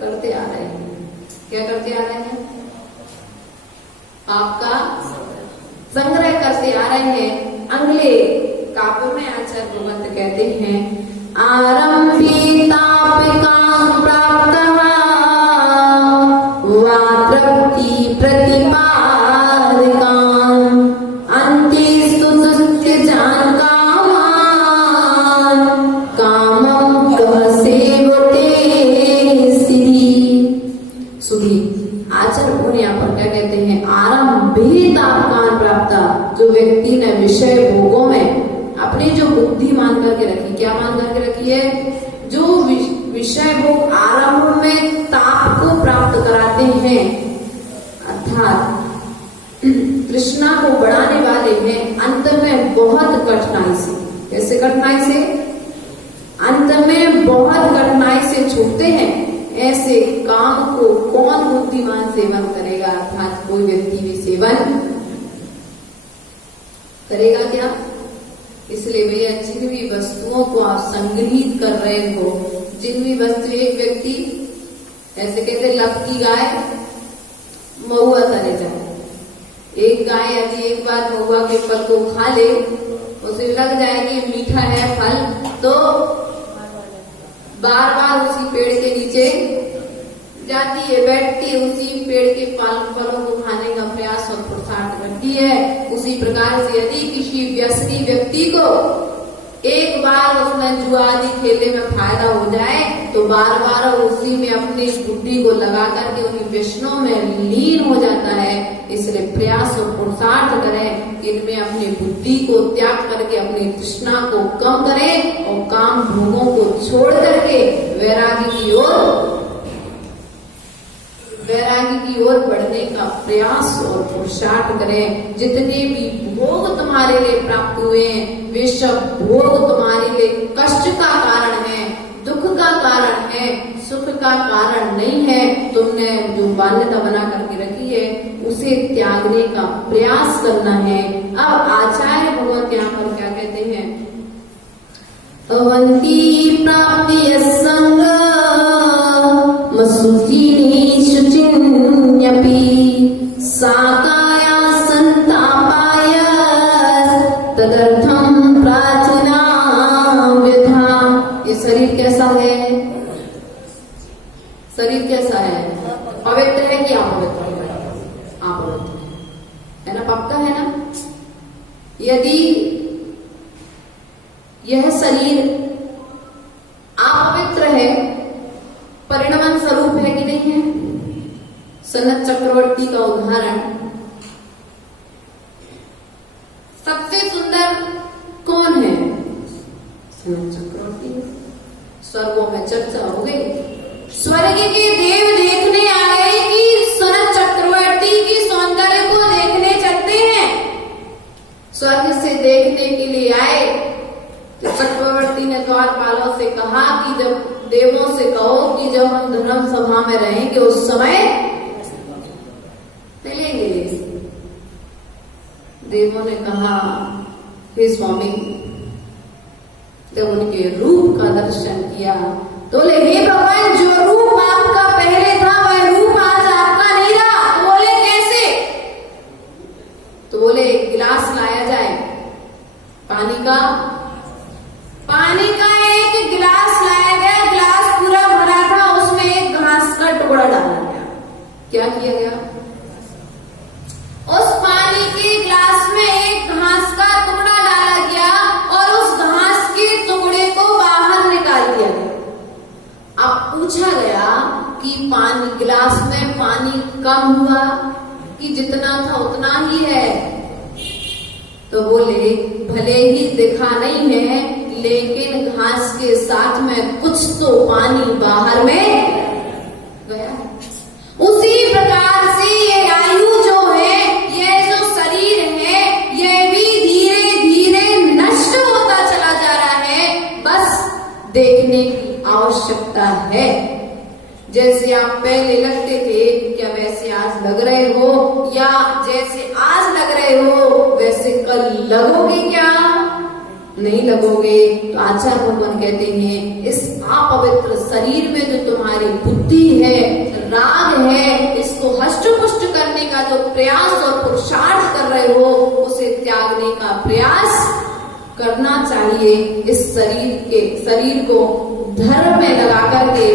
करते आ रहे हैं। क्या करते आ रहे हैं, पाप का संग्रह करते आ रहे हैं। अगले काव्य में आचार्य भगवंत कहते हैं, आरंभी तापिकां प्राप्तः वा तृप्ति प्रतिपादिकां अन्ते स्तुत विषय भोग आरंभ में ताप को प्राप्त कराते हैं, अर्थात तृष्णा को बढ़ाने वाले हैं, अंत में बहुत कठिनाई से, कैसे कठिनाई से, अंत में बहुत कठिनाई से छूटते हैं। ऐसे काम को कौन बुद्धिमान सेवन करेगा, अर्थात कोई व्यक्ति भी सेवन करेगा क्या? इसलिए भैया जिन भी वस्तुओं को आप संग्रहित कर रहे हो, जिन भी वस्तु, एक व्यक्ति ऐसे कहते लपकी गाय महुआ तले जाए, एक गाय यदि एक बार महुआ के फल को खा ले, उसे लग जाएगी मीठा है फल, तो बार बार उसी पेड़ के नीचे जाती है, बैठती है, उसी पेड़ के फलों को खाने का प्रयास और पुरुषार्थ करती है। उसी प्रकार से यदि किसी व्यसनी व्यक्ति को एक बार उसमें जुआ आदि खेलने में फायदा हो जाए, तो बार बार उसी में अपनी बुद्धि को लगा करके उन्हीं व्यसनों में लीन हो जाता है। इसलिए प्रयास और पुरुषार्थ करें, इनमें अपनी बुद्धि को त्याग करके अपनी तृष्णा को कम करें और काम भोगों को छोड़ करके वैरागी की ओर बढ़ने का प्रयास और पुरुषार्थ करें। जितने भी भोग तुम्हारे लिए प्राप्त हुए हैं, वे सब भोग तुम्हारे लिए कष्ट का कारण है, दुख का कारण है, सुख का कारण नहीं है। तुमने जो बाध्यता बना करके रखी है, उसे त्यागने का प्रयास करना है। अब आचार्य भगवत यहाँ पर क्या कहते हैं, अवंती प्राप्ति संग मसुखिनी शुचिन्यपि साकाया संतापाय तदर्थम प्रार्थना व्यथा। ये शरीर कैसा है, शरीर कैसा है, पवित्र है कि अपवित्र है? अपवित्र है ना, पक्का है ना। यदि यह शरीर अपवित्र है, परिणमन स्वरूप है कि नहीं है? सनत चक्रवर्ती का उदाहरण, सबसे सुंदर कौन है? सनत चक्रवर्ती। स्वर्गों में चर्चा हो गई, स्वर्ग के देव देखने आए कि सनत चक्रवर्ती की सौंदर्य को देखने चलते हैं। स्वर्ग से देखने के लिए आए तो चक्रवर्ती ने द्वारपालों से कहा कि जब देवों से कहो कि जब हम धर्म सभा में रहेंगे उस समय मिलेंगे। देवों ने कहा, हे स्वामी, जब उनके रूप का दर्शन किया तो बोले, हे भगवान, जो रूप आपका पहले था वह रूप आज आपका नहीं रहा। तो बोले कैसे? तो बोले एक गिलास लाया जाए पानी का एक गिलास लाया गया, गिलास पूरा भरा था, उसमें एक घास का टुकड़ा डाला गया। क्या किया गया? उस पानी के गिलास में एक घास का टुकड़ा डाला गया और उस घास के टुकड़े को बाहर निकाल दिया गया। अब पूछा गया कि पानी, गिलास में पानी कम हुआ कि जितना था उतना ही है? तो बोले, भले ही दिखा नहीं है, लेकिन घास के साथ में कुछ तो पानी बाहर में गया। उसी प्रकार से ये आयु जो है, ये जो शरीर है, ये भी धीरे धीरे नष्ट होता चला जा रहा है। बस देखने की आवश्यकता है। जैसे आप पहले लगते थे, क्या वैसे आज लग रहे हो? या जैसे आज लग रहे हो वैसे कल लगोगे क्या? नहीं लगोगे। तो आचार्य भगवान कहते हैं, इस अपवित्र शरीर में जो तुम्हारी बुद्धि है, राग है, इसको हष्ट पुष्ट करने का जो प्रयास और पुरुषार्थ कर रहे हो, उसे त्यागने का प्रयास करना चाहिए। इस शरीर को धर्म में लगा करके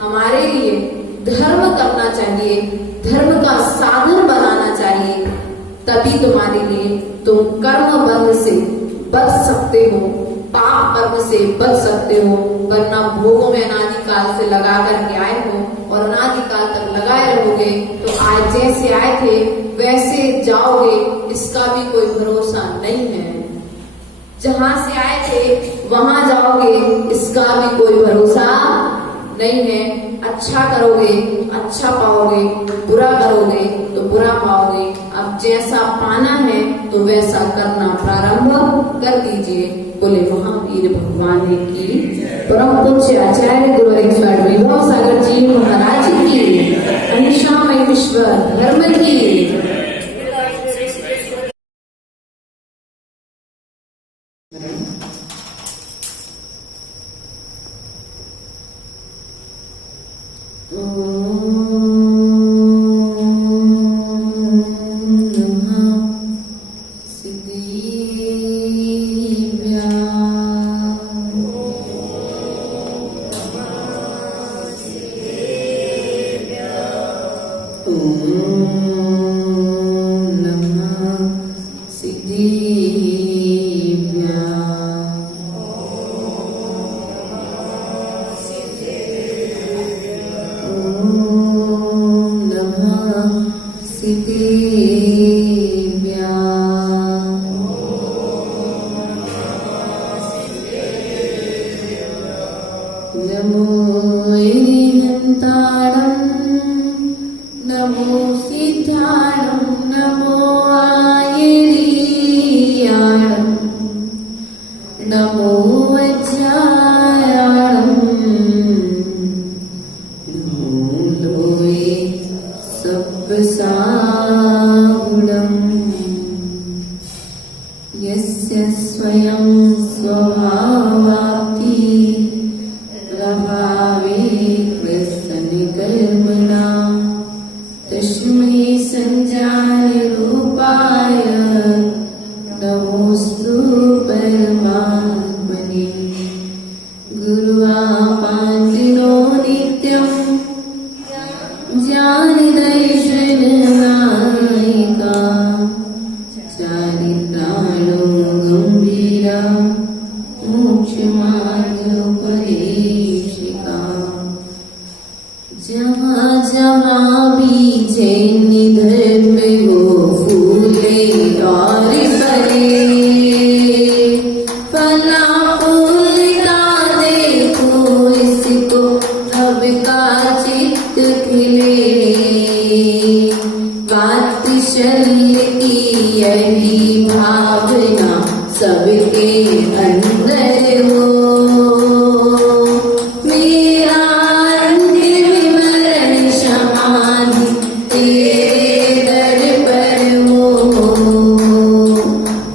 हमारे लिए धर्म करना चाहिए, धर्म का साधन बनाना चाहिए। तभी तुम्हारे लिए तुम कर्म बंध से बच सकते हो, पाप कर्म से बच सकते हो। वरना भोगों में अनादिकाल से लगा करके आए हो और अनादिकाल तक लगाए रहोगे तो आज जैसे आए थे वैसे जाओगे, इसका भी कोई भरोसा नहीं है। जहां से आए थे वहां जाओगे, इसका भी कोई भरोसा नहीं है। अच्छा करोगे अच्छा पाओगे, बुरा करोगे तो बुरा पाओगे। अब जैसा पाना है तो वैसा करना प्रारंभ कर दीजिए। बोले महावीर भगवान की, परम पूज्य आचार्य गुरु स्वामी विभव सागर जी महाराज की, अहिंसामय विश्व धर्म की। नमो सिद्धाणं नमो आयर्याणं नमो वज्रायाणं नमो लोये सब्बसाहुणं यस्य स्वयं स्वभावाप्ति प्रभावे कृष्णनिकल्मना तस्मै संजाय रूपाय नमोस्तु परमात्मने गुरुवापान्तिनो नित्यं ज्ञानदैर्घ्यनायिका चारित्राणो गम्भीरा मोक्षमार्गोपदेशिका जहाँ जहाँ बीजे निधन वो फूले और फले फला फूलता देखो इसको अब का चित्त खिले वात्सल्य की यही भावना सबके अंदर हो मेरा अंतिम मरण समाधि तेरे दर पर हो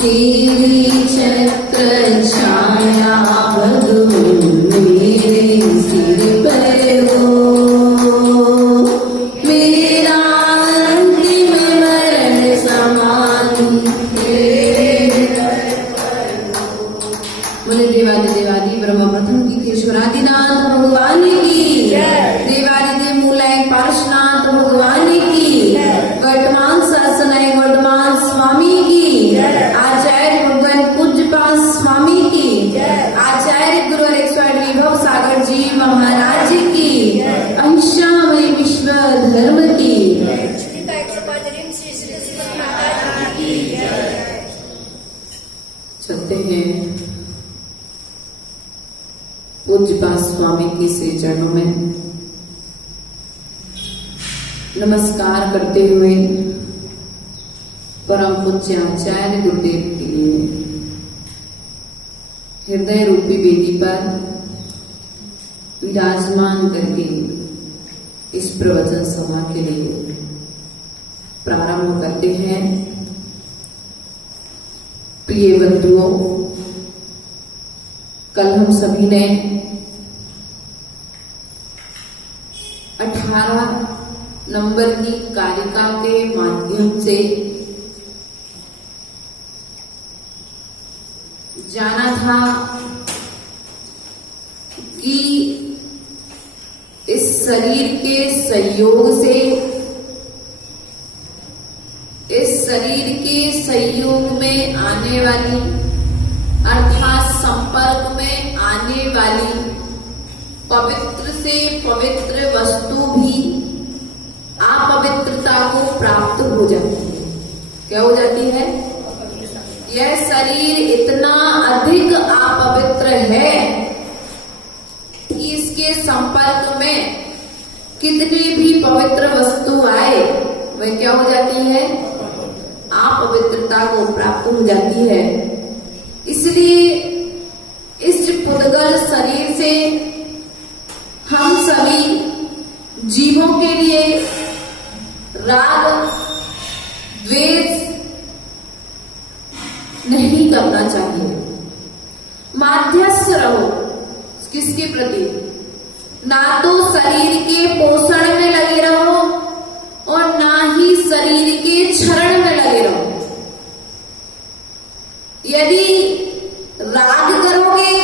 तेरी छत्र छाया भगवान मेरे सिर पर हो मेरा अंतिम मरण समाधि तेरे दर पर हो। बोले देवादि देवादि ब्रह्म प्रथम तीर्थेश्वरादिनाथ भगवान की, देवादि देव मूलाय पार्श्वनाथ भगवान की, वर्तमान शासनाय वर्तमान स्वामी की, आचार्य भगवान पूज्यपाद स्वामी की, आचार्य गुरु स्वामी विभव सागर जी महाराज की, अहिंसामय विश्व धर्म की। चलते हैं पूज्यपाद स्वामी की श्री चरणों में नमस्कार करते हुए परम पूज्य आचार्य गुरुदेव के लिए हृदय रूपी वेदी पर विराजमान करके इस प्रवचन सभा के लिए प्रारंभ करते हैं। प्रिय बंधुओं, कल हम सभी ने 18 नंबर की कारिका के माध्यम से जाना था कि इस शरीर के संयोग से, इस शरीर के संयोग में आने वाली अर्थात संपर्क में आने वाली पवित्र से पवित्र वस्तु भी अपवित्रता को प्राप्त हो जाती है। क्या हो जाती है? यह शरीर इतना अधिक अपवित्र है कि इसके संपर्क में में क्या हो जाती है? अपवित्रता को प्राप्त हो जाती है। इसलिए इस पुद्गल शरीर से हम सभी जीवों के लिए राग द्वेष नहीं करना चाहिए। मध्यस्थ रहो। किसके प्रति? ना तो शरीर के पोषण में लगे रहो और ना ही शरीर के क्षरण में लगे रहो। यदि राग करोगे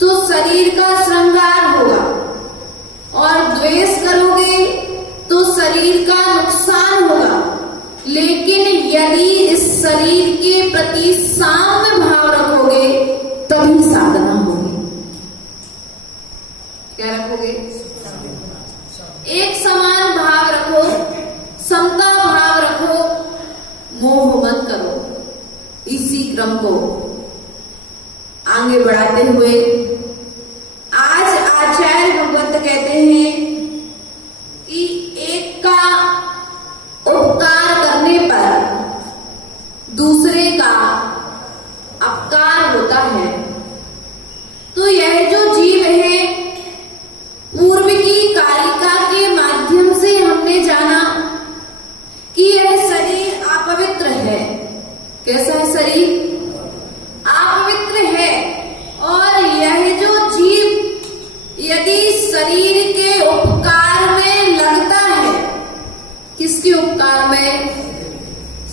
तो शरीर का श्रृंगार होगा और द्वेष करोगे तो शरीर का नुकसान होगा। लेकिन यदि इस शरीर के प्रति साम्य भाव रखोगे तभी साधना होगी। क्या रखोगे? एक समान भाव रखो, समता भाव रखो, मोह मत करो। इसी क्रम को आगे बढ़ाते हुए आज आचार्य भगवत कहते हैं कि एक का उपकार करने पर दूसरे का अपकार होता है। तो यह जो जीव है, पूर्व की कारिका के माध्यम से हमने जाना कि यह शरीर अपवित्र है। कैसा है शरीर? अपवित्र है। और यह जो जीव यदि शरीर के उपकार में लगता है, किसके उपकार में?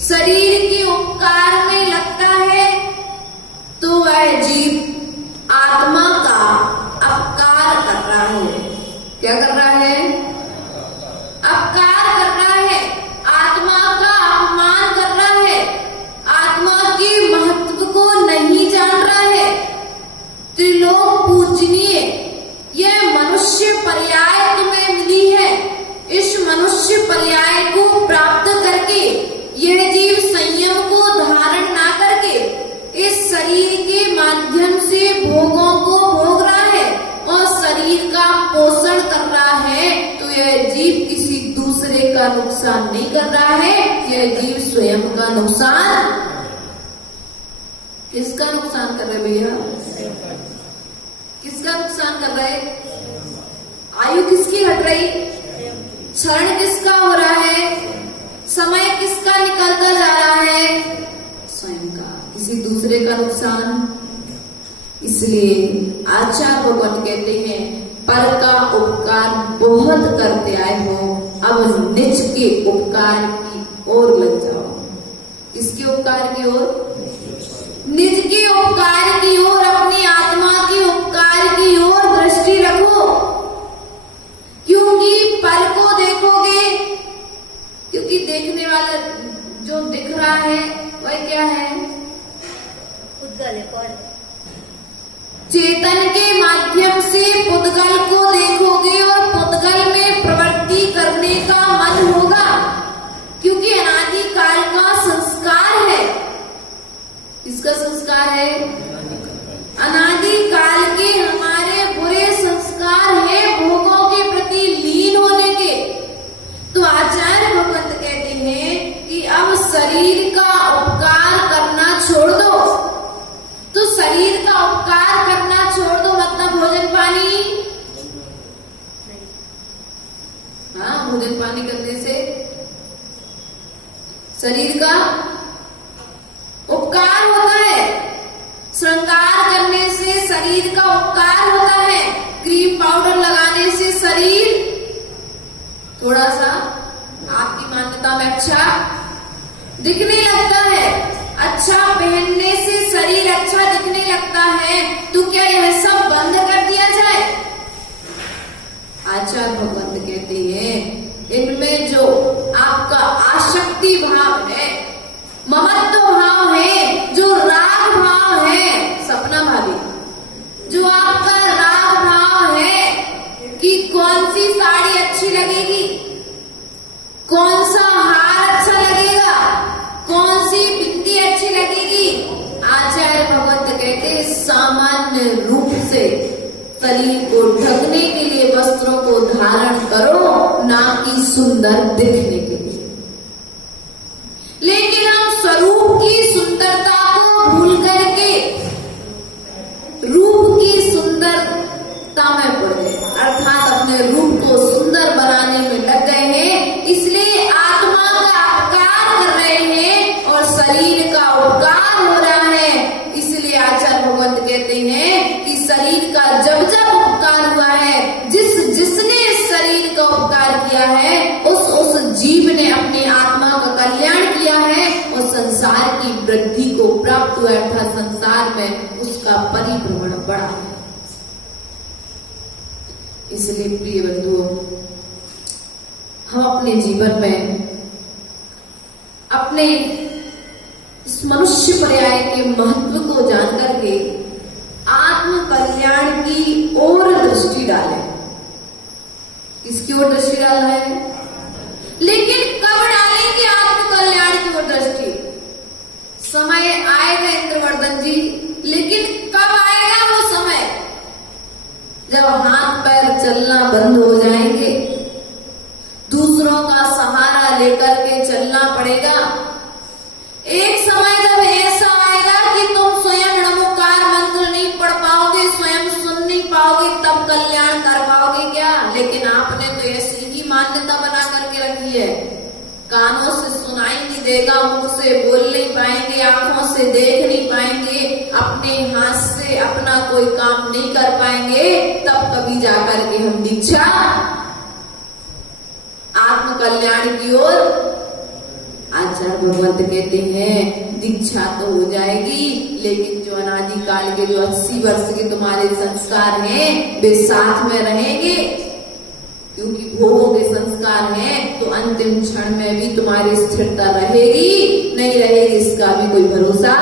शरीर के उपकार में लगता है, तो वह जीव आत्मा का अपकार कर रहा है। क्या कर रहा है? अपकार कर रहा है, आत्मा का अपमान कर रहा है, आत्मा के महत्व को नहीं जान रहा है। त्रिलोक पूजनीय यह मनुष्य पर्याय तुम्हें मिली है। इस मनुष्य पर्याय को प्राप्त करके यह जीव संयम को धारण ना करके इस शरीर के माध्यम से भोगों को भोग रहा है और शरीर का पोषण कर रहा है। तो यह जीव किसी दूसरे का नुकसान नहीं कर रहा है, यह जीव स्वयं का नुकसान। किसका नुकसान कर रहे भैया? किसका नुकसान कर रहे? आयु किसकी घट रही? क्षरण किसका हो रहा है? समय किसका निकलता जा रहा है? स्वयं का, किसी दूसरे का नुकसान। इसलिए आचार्य भगवान कहते हैं पर का उपकार बहुत करते आए हो, अब निज के उपकार की ओर लग जाओ। किसके उपकार की ओर? निज के उपकार की ओर, अपनी आत्मा के उपकार की ओर दृष्टि रखो। क्योंकि पर को देखोगे, क्योंकि देखने वाला जो दिख रहा है वह क्या है? पुद्गल है। कौन? चेतन के माध्यम से पुद्गल को देखोगे और पुद्गल में प्रवृत्ति करने का मन होगा, क्योंकि अनादि काल का संस्कार है। किसका संस्कार है? अनादि काल के हमारे बुरे संस्कार है भोगों के प्रति लीन होने के। तो आचार्य भगवत कहते हैं कि अब शरीर का उपकार करना छोड़ दो। तो शरीर का उपकार करना छोड़ दो मतलब भोजन पानी, हाँ, भोजन पानी करने से शरीर का उपकार होता है। श्रृंगार करने से शरीर का उपकार होता है। क्रीम पाउडर लगाने से शरीर थोड़ा सा आपकी मान्यता में अच्छा दिखने लगता है। अच्छा पहनने से शरीर अच्छा दिखने लगता है। तो क्या यह सब बंद कर दिया जाए? आचार्य भगवत कहते हैं इनमें जो आपका आसक्ति भाव है, ममत्व भाव है, जो राग भाव है, सपना भाभी, जो आपका राग भाव है कि कौन सी साड़ी अच्छी लगेगी, कौन सा हार अच्छा लगेगा, कौन सी बिंदी अच्छी लगेगी, आचार्य भगवत कहते सामान्य रूप से शरीर को ढकने के लिए वस्त्रों को धारण करो, ना कि सुंदर दिखने के लिए। में उसका परिभ्रमण बड़ा है। इसलिए प्रिय बंधुओं, हम अपने जीवन में अपने इस मनुष्य पर्याय के महत्व को जानकर के आत्म कल्याण की ओर दृष्टि डालें। किसकी ओर दृष्टि डालना है? लेकिन कब डालेंगे आत्म कल्याण की ओर दृष्टि? समय आएगा इंद्रवर्धन जी, लेकिन कब आएगा वो समय? जब हाथ पैर चलना बंद हो जाएंगे, दूसरों का सहारा लेकर के चलना पड़ेगा। एक समय जब ऐसा आएगा कि तुम स्वयं नमोकार मंत्र नहीं पढ़ पाओगे, स्वयं सुन नहीं पाओगे, तब कल्याण कर पाओगे क्या? लेकिन आपने तो ऐसी ही मान्यता बना करके रखी है, कानों से सुनाई नहीं देगा, मुख से बोल नहीं पाएंगे, आंखों से देख नहीं पाएंगे, अपने हाथ से अपना कोई काम नहीं कर पाएंगे, तब कभी जाकर के हम दीक्षा आत्म कल्याण की ओर। आचार्य भगवंत कहते हैं दीक्षा तो हो जाएगी, लेकिन जो अनादिकाल के जो 80 वर्ष के तुम्हारे संस्कार हैं वे साथ में रहेंगे, क्योंकि भोगों के संस्कार हैं, तो अंतिम क्षण में भी तुम्हारी स्थिरता रहेगी नहीं रहेगी इसका भी कोई भरोसा।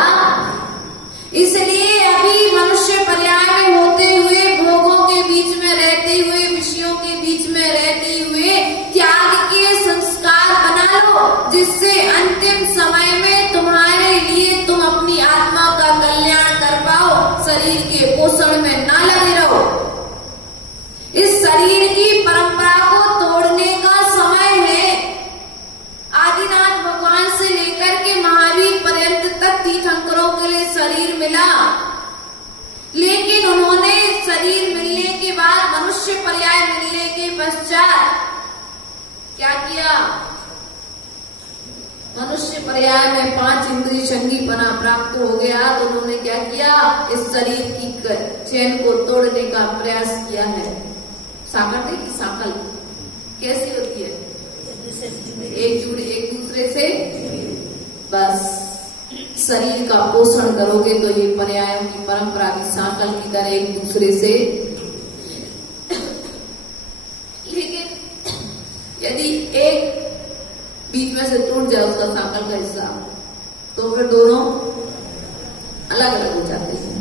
इसलिए अभी मनुष्य पर्याय में होते हुए, भोगों के बीच में रहते हुए, विषयों के बीच में रहते हुए त्याग के संस्कार बना लो, जिससे अंतिम समय में तुम्हारे लिए तुम अपनी आत्मा का कल्याण कर पाओ, शरीर के पोषण में ना लगे रहो। इस शरीर की परंपरा को तोड़ने का समय है। आदिनाथ भगवान से लेकर के महावीर पर्यंत तक तीर्थंकरों के लिए शरीर मिला, लेकिन उन्होंने शरीर मिलने के बाद, मनुष्य पर्याय मिलने के पश्चात क्या किया? मनुष्य पर्याय में 5 इंद्रिय संगीपना प्राप्त हो गया, तो उन्होंने क्या किया? इस शरीर की चैन को तोड़ने का प्रयास किया है। साकड़ की साकल कैसी होती है? एक दूसरे से बस शरीर का पोषण करोगे तो ये पर्यायों की परंपरा की साकल की तरह एक दूसरे से। लेकिन यदि एक बीच में से टूट जाए उसका साकल का हिस्सा, तो फिर दोनों अलग अलग हो जाते हैं।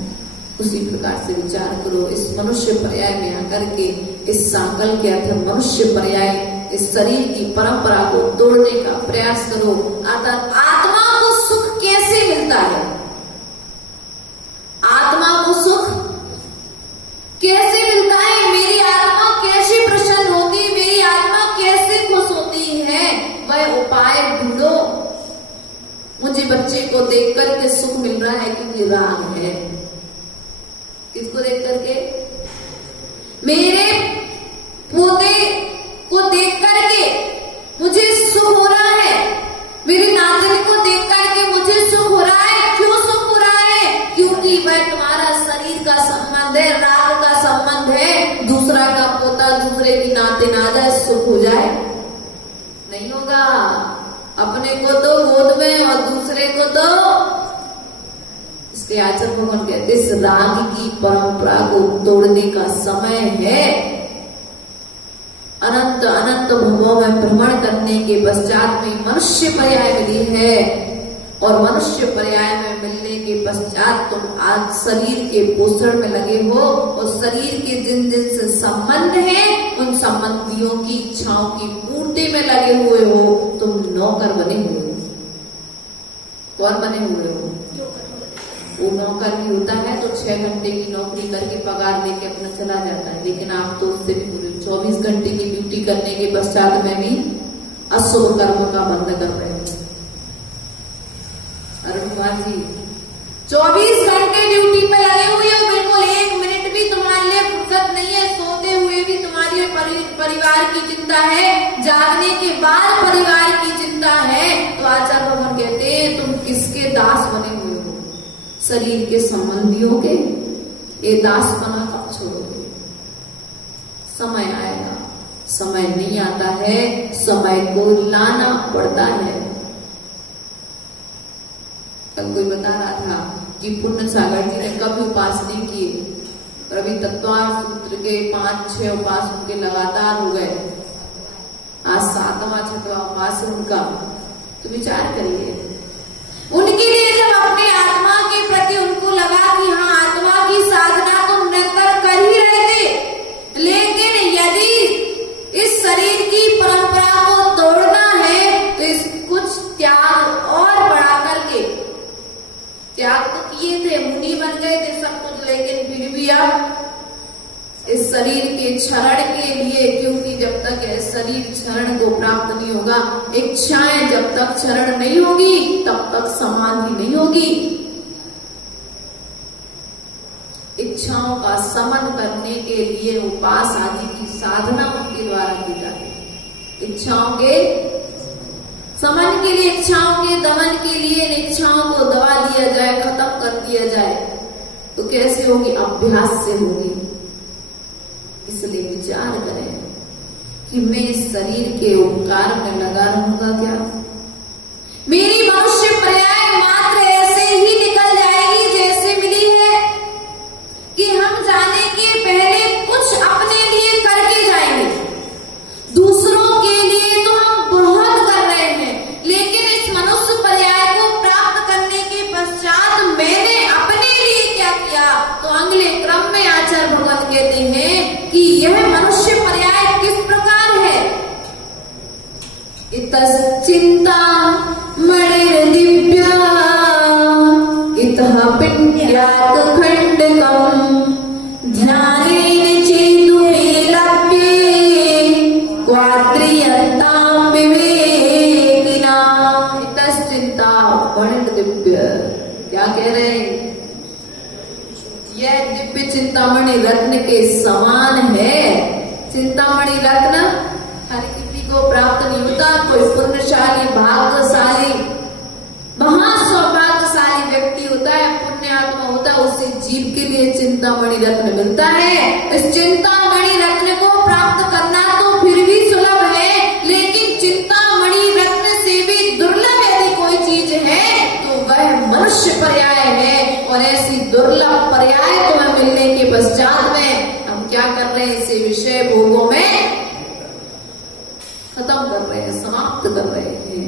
उसी प्रकार से विचार करो, इस मनुष्य पर्याय में आकर के इस साकल के अर्थात मनुष्य पर्याय, इस शरीर की परंपरा को तोड़ने का प्रयास करो। अर्थात आत्मा को सुख कैसे मिलता है? आत्मा को सुख कैसे मिलता है? मेरी आत्मा कैसे प्रसन्न होती है? मेरी आत्मा कैसे खुश होती है? वह उपाय ढूंढो। मुझे बच्चे को देख करके सुख मिल रहा है क्योंकि राग है। किसको देख करके? मेरे पोते को देख करके मुझे सुख हो रहा है, मेरे नातनी को देख करके मुझे सुख हो रहा है। क्यों सुख हो रहा है? क्योंकि वह तुम्हारा शरीर का संबंध है, राग का संबंध है। दूसरा का पोता दूसरे की नाते ना जाए, सुख हो जाए? नहीं होगा। अपने को तो गोद में और दूसरे को तो। इसके आचार्य भगवान कहते इस राग की परंपरा को तोड़ने का समय है। अनंत अनंत भवों में भ्रमण करने के पश्चात में मनुष्य पर्याय मिली है, और मनुष्य पर्याय में मिलने के पश्चात तुम आज शरीर के पोषण में लगे हो, और शरीर के जिन जिन से संबंध हैं उन संबंधियों की इच्छाओं की पूर्ति में लगे हुए हो। तुम नौकर बने हुए हो। कौन बने हुए हो? वो नौकर भी होता है तो 6 घंटे की नौकरी करके पगार लेके अपना चला जाता है, लेकिन आप तो उससे भी पूरे 24 घंटे की ड्यूटी करने के पश्चात में भी अशुभ कर्म का बंद कर रहे हो। अरुण कुमार जी 24 घंटे ड्यूटी पे लगे हुए हो, बिल्कुल 1 मिनट भी तुम्हारे लिए फुर्सत नहीं है। सोते हुए भी तुम्हारी परिवार की चिंता है, जागने के बाद परिवार की चिंता है। तो आचार्य भगवान कहते हैं तुम किसके दास बने हुए हो? शरीर के संबंधियों के। ये दासपना कब छोड़ोगे? समय आएगा। समय नहीं आता है, समय को लाना पड़ता है। कल कोई बता रहा था कि पुण्य सागर जी ने कभी उपास नहीं किए, और अभी तत्वार सूत्र के 5-6 उपास उनके लगातार हो गए, आज 7वां 6वां उपास है उनका। तो विचार करिए, उनके लिए जब अपने आत्मा के प्रति उनको लगा कि हाँ आत्मा की साधना तो निरंतर कर ही रहे थे, लेकिन यदि इस शरीर की परंपरा को तोड़ना है तो इस कुछ त्याग और बढ़ा करके, त्याग तो किए थे, मुनि बन गए थे सब कुछ, लेकिन फिर भी अब इस शरीर के क्षरण के लिए, क्योंकि जब तक यह शरीर क्षरण को प्राप्त नहीं होगा, इच्छाएं जब तक क्षरण नहीं होगी तब तक समाधि नहीं होगी। इच्छाओं का समन करने के लिए उपास आदि की साधना उनके द्वारा की जाती है। इच्छाओं के समन के लिए, इच्छाओं के दमन के लिए इन इच्छाओं को दबा दिया जाए, खत्म कर दिया जाए, तो कैसे होगी? अभ्यास से होगी। इसलिए विचार करें कि मैं इस शरीर के उपकार में लगा रहूंगा क्या? मेरी मनुष्य पर्याय मात्र ऐसे ही निकल जाएगी जैसे मिली है, कि हम जाने के पहले कुछ अपने लिए करके जाएंगे, दूसरों के लिए तो हम बहुत कर रहे हैं, लेकिन इस मनुष्य पर्याय को प्राप्त करने के पश्चात मैंने अपने लिए क्या किया? तो अगले क्रम में आचार्य भगवान कहते हैं कि यह मनुष्य पर्याय किस प्रकार है? इतस चिंता मणिर दिव्य इतः पिंड्यात् खंडकम् ध्यानेन चेतु लभ्ये क्वात्रियन्तां विवेकिना। इतस चिंता मणिर दिव्य, क्या कह रहे हैं? यह दिव्य चिंतामणि रत्न के समान है। चिंतामणि रत्न हर किसी को प्राप्त नहीं होता, कोई पुण्यशाली, भाग्यशाली, महासौभाग्यशाली व्यक्ति होता है, पुण्य आत्मा होता है, उसे जीव के लिए चिंतामणि रत्न मिलता है। इस चिंतामणि रत्न को प्राप्त करना तो फिर भी सुलभ है, लेकिन चिंतामणि रत्न से भी दुर्लभ यदि कोई चीज है तो वह मनुष्य पर्याय है। और ऐसी दुर्लभ पर्याय तुम्हें मिलने के पश्चात में हम क्या कर रहे हैं? इसे विषय भोगों में खत्म कर रहे हैं, समाप्त कर रहे हैं।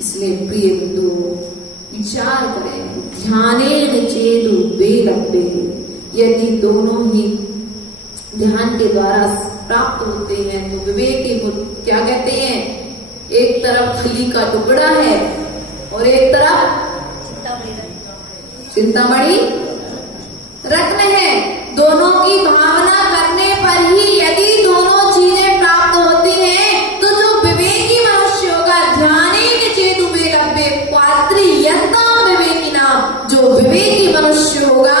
इसलिए प्रिय बिंदु विचार करें, ध्यानेन चेतु बेलब्बे, यदि दोनों ही ध्यान के द्वारा प्राप्त होते हैं तो विवेकी क्या कहते हैं? एक तरफ खली का टुकड़ा है और एक तरफ चिंतामणि रत्न है। दोनों की भावना करने पर ही यदि दोनों चीजें प्राप्त होती हैं, तो जो विवेकी मनुष्य होगा, ध्यानेन चेतु बेलब्बे क्वात्रियन्तां विवेकिना, जो विवेकी मनुष्य होगा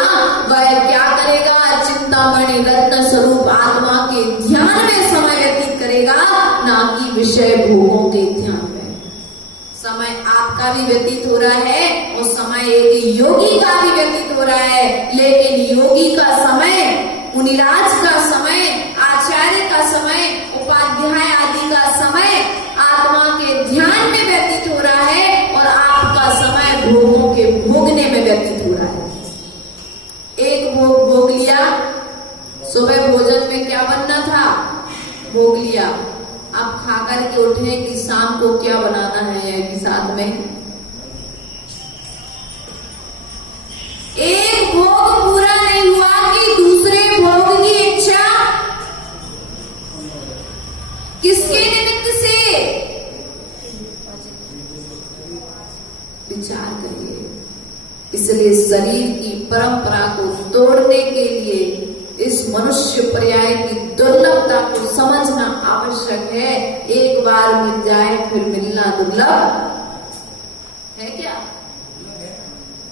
वह क्या करेगा? चिंतामणि रत्न स्वरूप आत्मा के ध्यान में समय व्यतीत करेगा, ना कि विषय भोगों के ध्यान में। समय आपका भी व्यतीत हो रहा है और समय एक योगी का भी व्यतीत हो रहा है, लेकिन योगी का समय, मुनिराज का समय, आचार्य का समय, उपाध्याय आदि का समय आत्मा के ध्यान में व्यतीत हो रहा है, और आपका समय भोगों के भोगने में व्यतीत हो रहा है। एक भोग भोग लिया, सुबह भोजन में क्या बनना था भोग लिया, आप खा करके उठे कि शाम को क्या बनाना है कि साथ में एक भोग पूरा नहीं हुआ कि दूसरे भोग की इच्छा किसके निमित्त से? विचार करिए। इसलिए शरीर की परंपरा को तोड़ने के लिए इस मनुष्य पर्याय की दुर्लभता को समझना आवश्यक है। एक बार मिल जाए फिर मिलना दुर्लभ है क्या?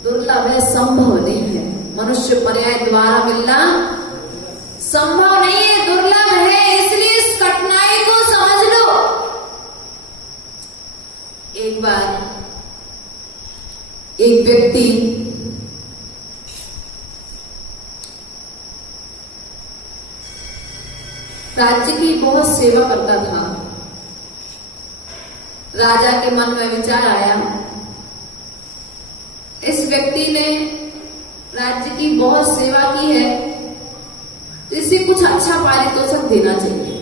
दुर्लभ है, संभव नहीं है। मनुष्य पर्याय द्वारा मिलना संभव नहीं है, दुर्लभ है। इसलिए इस कठिनाई को समझ लो। एक बार एक व्यक्ति राज्य की बहुत सेवा करता था। राजा के मन में विचार आया, इस व्यक्ति ने राज्य की बहुत सेवा की है तो इसे कुछ अच्छा पारितोषिक देना चाहिए।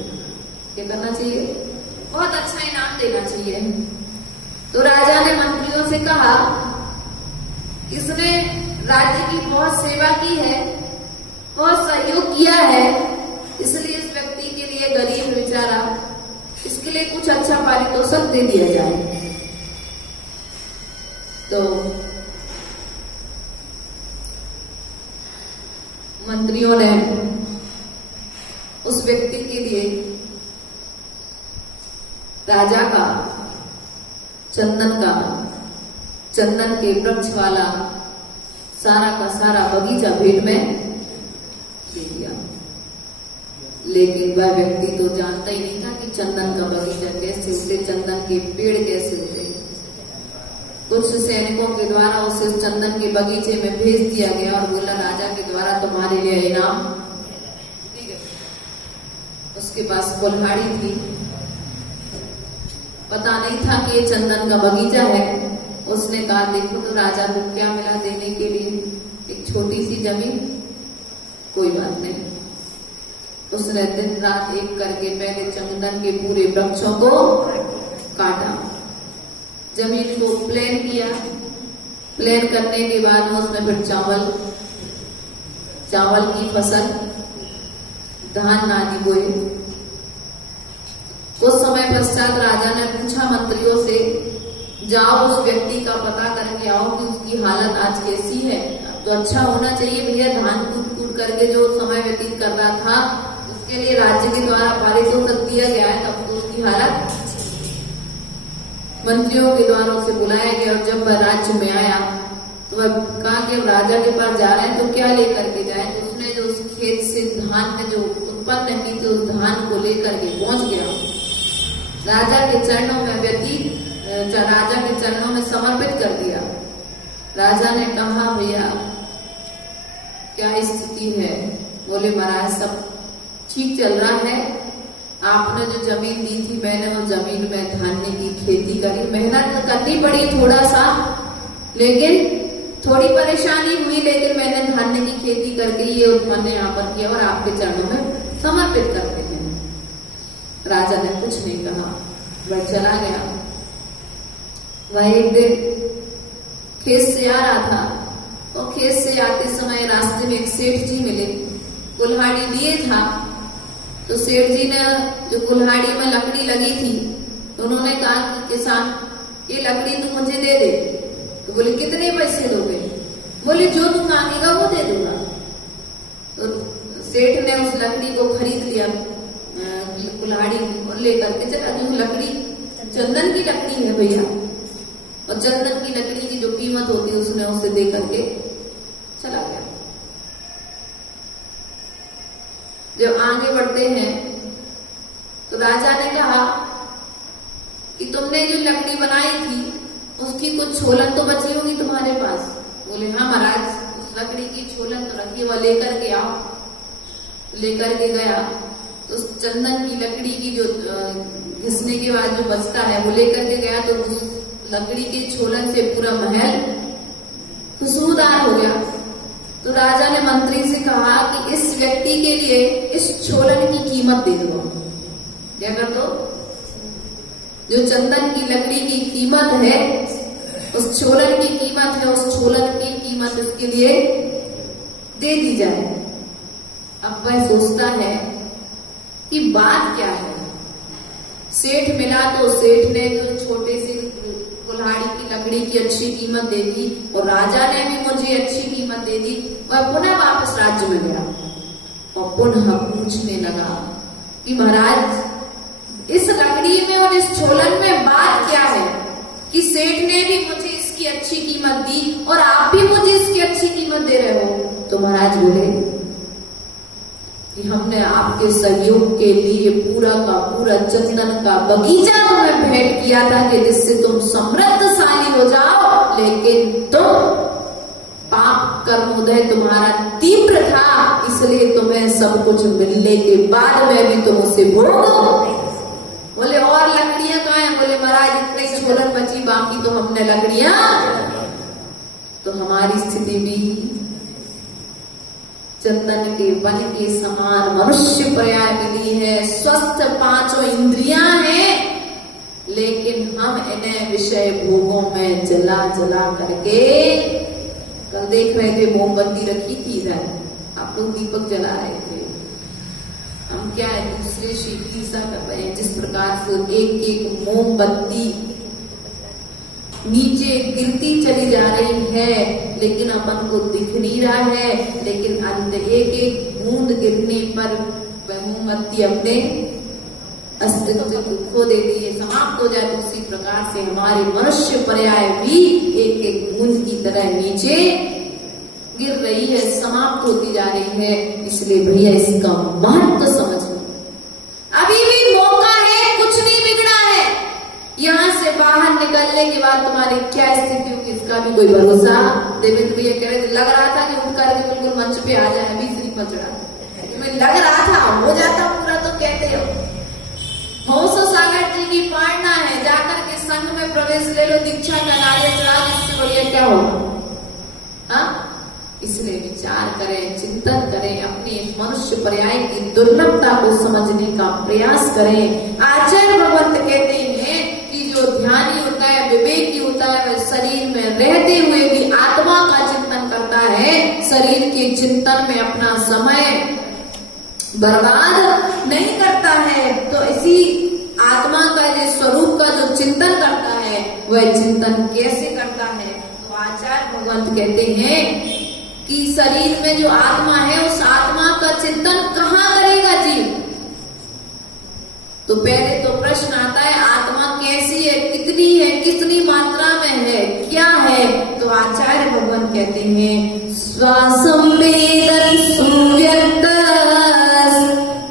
क्या करना चाहिए? बहुत अच्छा इनाम देना चाहिए। तो राजा ने मंत्रियों से कहा, इसने राज्य की बहुत सेवा की है, बहुत सहयोग किया है, इसलिए इस व्यक्ति के लिए, गरीब बेचारा, इसके लिए कुछ अच्छा पारितोषिक दे दिया जाए। तो मंत्रियों ने उस व्यक्ति के लिए राजा का चंदन के वृक्ष वाला सारा का सारा बगीचा भेंट में दे दिया। लेकिन वह व्यक्ति तो जानता ही नहीं था कि चंदन का बगीचा कैसे होते, चंदन के पेड़ कैसे होते। कुछ सैनिकों के द्वारा उसे चंदन के बगीचे में भेज दिया गया और बोला, राजा के द्वारा तुम्हारे लिए इनाम। उसके पास कुल्हाड़ी थी, पता नहीं था कि ये चंदन का बगीचा है। उसने कहा, देखो तो राजा को क्या मिला देने के लिए? एक छोटी सी जमीन। कोई बात नहीं। उसने दिन रात एक करके पहले चंदन के पूरे वृक्षों को काटा, जमीन को प्लेन किया। प्लेन करने के बाद में उसने फिर चावल की फसल, धान आदि बोए। कुछ समय पश्चात राजा ने पूछा मंत्रियों से, जाओ उस व्यक्ति का पता करके आओ कि उसकी हालत आज कैसी है। तो अच्छा होना चाहिए भैया, धान कूट करके जो समय व्यतीत कर रहा था उसके लिए राज्य के द्वारा पारितोषिक दिया गया है, तब तो उसकी हालत। मंत्रियों के द्वारा उसे बुलाया गया और जब वह राज्य में आया तो वह कहा कि अब राजा के पास जा रहे हैं तो क्या लेकर के जाए। तो उसने जो उस खेत से धान में जो उत्पन्न की थी उस धान को लेकर के पहुंच गया, राजा के चरणों में समर्पित कर दिया। राजा ने कहा, भैया क्या स्थिति है? बोले, महाराज सब ठीक चल रहा है। आपने जो जमीन दी थी, मैंने वो जमीन में धान्य की खेती करी। मेहनत करनी पड़ी थोड़ा सा, लेकिन थोड़ी परेशानी हुई, लेकिन मैंने धान्य की खेती करके ये उत्पन्न यहाँ पर किया और आपके चरणों में समर्पित करते हैं। राजा ने कुछ नहीं कहा, वह चला गया। वह एक दिन खेत से आ रहा था और खेत से आते समय रास्ते में एक सेठ जी मिले, कुल्हाड़ी लिए था। तो सेठ जी ने जो कुल्हाड़ी में लकड़ी लगी थी, तो उन्होंने कहा कि किसान, ये लकड़ी तू मुझे दे दे। तो बोले, कितने पैसे दोगे? बोले, जो तू मांगेगा वो दे दूंगा। तो सेठ ने उस लकड़ी को खरीद लिया, कुल्हाड़ी और लेकर के चला। जो लकड़ी चंदन की लकड़ी है भैया, और चंदन की लकड़ी की जो कीमत होती है उसने उसे दे करके चला गया। जब आगे बढ़ते हैं तो राजा ने कहा कि तुमने जो लकड़ी बनाई थी उसकी कुछ छोलन तो बची होगी तुम्हारे पास। बोले, हाँ महाराज, उस लकड़ी की छोलन तो रखी, वह लेकर के आओ। लेकर के गया तो उस चंदन की लकड़ी की जो घिसने के बाद जो बचता है वो लेकर के गया। तो उस लकड़ी के छोलन से पूरा महल खुशबूदार हो गया। तो राजा ने मंत्री से कहा कि इस व्यक्ति के लिए इस छोलन की कीमत दे दो। क्या कर दो? जो चंदन की लकड़ी की कीमत है, उस छोलन की कीमत है, उस छोलन की कीमत इसके लिए दे दी जाए। अब वह सोचता है कि बात क्या है। सेठ मिला तो सेठ ने जो छोटे से कुल्हाड़ी की लकड़ी की अच्छी कीमत दे दी और राजा ने भी मुझे अच्छी कीमत दे दी। वह पुनः वापस राज्य में गया और पुनः पूछने लगा कि महाराज, इस लकड़ी में और इस छोलन में बात क्या है कि सेठ ने भी मुझे इसकी अच्छी कीमत दी और आप भी मुझे इसकी अच्छी कीमत दे रहे हो? तो महाराज बोले कि हमने आपके सहयोग के लिए पूरा का पूरा चंदन का बगीचा तुम्हें भेंट किया था कि जिससे तुम समृद्धशाली हो जाओ, लेकिन तुम पाप कर्मोदय तुम्हारा तीव्र था, इसलिए तुम्हें सब कुछ मिलने के बाद में भी तुम उसे भोगो। बोले, और लकड़ियां कहाँ हैं? बोले, महाराज इतने छोलन बची, बाकी तो हमने लकड़ियां। तो हमारी स्थिति भी चंदन के वन के समान मनुष्य पर्याय मिली है। स्वस्थ पांचों इंद्रियां हैं, लेकिन हम इन्हें विषय भोगों में जला जला करके, कल देख रहे थे मोमबत्ती रखी थी इधर, आप लोग दीपक जला रहे थे, हम क्या है दूसरे से ईर्ष्या कर रहे हैं। जिस प्रकार से एक एक मोमबत्ती नीचे गिरती चली जा रही है, लेकिन अपन को दिख नहीं रहा है, लेकिन अंत एक एक बूंद गिरने पर वह मोमबत्ती अपने अस्तित्व को खो देती है, समाप्त हो जाती। उसी प्रकार से हमारे मनुष्य पर्याय भी एक एक बूंद की तरह नीचे गिर रही है, समाप्त होती जा रही है। इसलिए भैया इसका महत्व समझो। अभी भी मौका है, कुछ नहीं बिगड़ा है। यहाँ से बाहर निकलने के बाद तुम्हारी क्या स्थिति होगी इसका भी कोई भरोसा। देवेंद्र भैया कह रहे थे लग रहा था कि उठ करके बिल्कुल मंच पे आ जाए, अभी श्री पहुंच रहा लग रहा था, हो जाता पूरा तो कहते हो। महोत्सव सागर जी की पाड़ना है, जाकर के संघ में प्रवेश ले लो, दीक्षा का नारियल चढ़ा, इससे बढ़िया क्या होगा। हाँ, इसलिए विचार करें, चिंतन करें, अपने मनुष्य पर्याय की दुर्लभता को समझने का प्रयास करें। आचार्य भगवंत कहते हैं कि जो ध्यानी होता है, विवेकी होता है, वह शरीर में रहते हुए भी आत्मा का चिंतन करता है, शरीर के चिंतन में अपना समय बर्बाद नहीं करता है। तो इसी आत्मा का जो स्वरूप का जो चिंतन करता है, वह चिंतन कैसे करता है। तो आचार्य भगवंत कहते हैं कि शरीर में जो आत्मा है, उस आत्मा का चिंतन कहाँ करेगा जीव। तो पहले तो प्रश्न आता है आत्मा कैसी है, कितनी है, कितनी मात्रा में है, क्या है। तो आचार्य भगवान कहते हैं स्वासंवेदन सुव्यक्त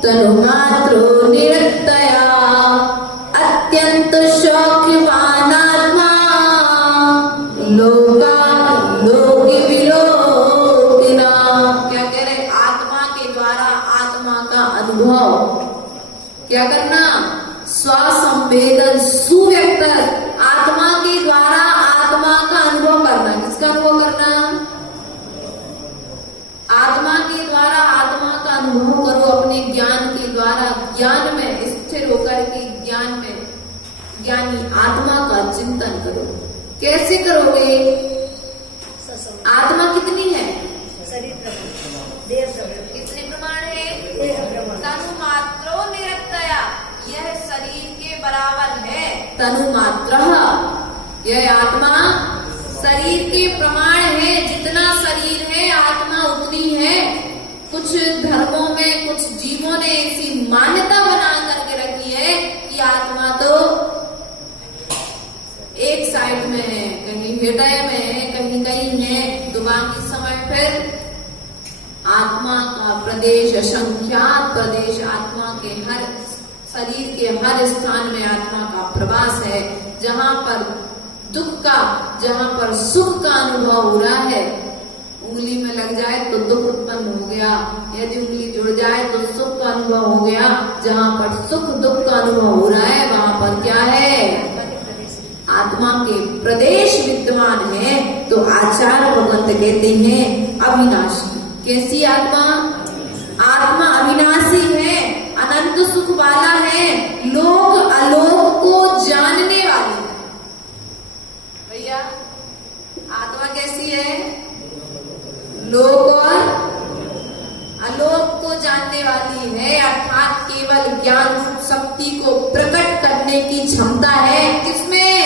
तनुमात्रो निरतया अत्यंत शौक्यवान आत्मा लोका लोके विलोकिना। क्या कह रहे, आत्मा के द्वारा आत्मा का अनुभव क्या करना, स्वसंवेदन सुव्यक्त, आत्मा के द्वारा आत्मा का अनुभव करना। किसका अनुभव करना, आत्मा के द्वारा आत्मा का अनुभव करो। अपने ज्ञान के द्वारा ज्ञान में स्थिर होकर के ज्ञान में ज्ञानी आत्मा का चिंतन करो। कैसे करोगे, आत्मा कितनी है, शरीर प्रमाण, देह प्रमाण, कितने प्रमाण है, देह प्रमाण, तनु मात्रो निरतया, यह शरीर के बराबर है। तनु मात्र, यह आत्मा शरीर के प्रमाण है। जितना शरीर है आत्मा उतनी है। कुछ धर्मों में, कुछ जीवों ने ऐसी मान्यता बना करके रखी है कि आत्मा तो एक साइड में है, कहीं हृदय में है, कहीं कहीं है, तो बाकी समय फिर आत्मा का प्रदेश, असंख्यात प्रदेश, आत्मा के हर शरीर के हर स्थान में आत्मा का प्रवास है। जहाँ पर दुख का, जहाँ पर सुख का अनुभव हो रहा है, उंगली में लग जाए तो दुख उत्पन्न हो गया, यदि उंगली जुड़ जाए तो सुख का अनुभव हो गया। जहाँ पर सुख दुख का अनुभव हो रहा है, वहाँ पर क्या है, आत्मा के प्रदेश विद्यमान है। तो आचार्य भगवंत कहते हैं अविनाशी। कैसी आत्मा, आत्मा अविनाशी है, अनंत सुख वाला है, लोक अलोक को जानने वाली है। भैया आत्मा कैसी है, लोक और अलोक को जानने वाली है, अर्थात केवल ज्ञान रूप शक्ति को प्रकट करने की क्षमता है। किसमें,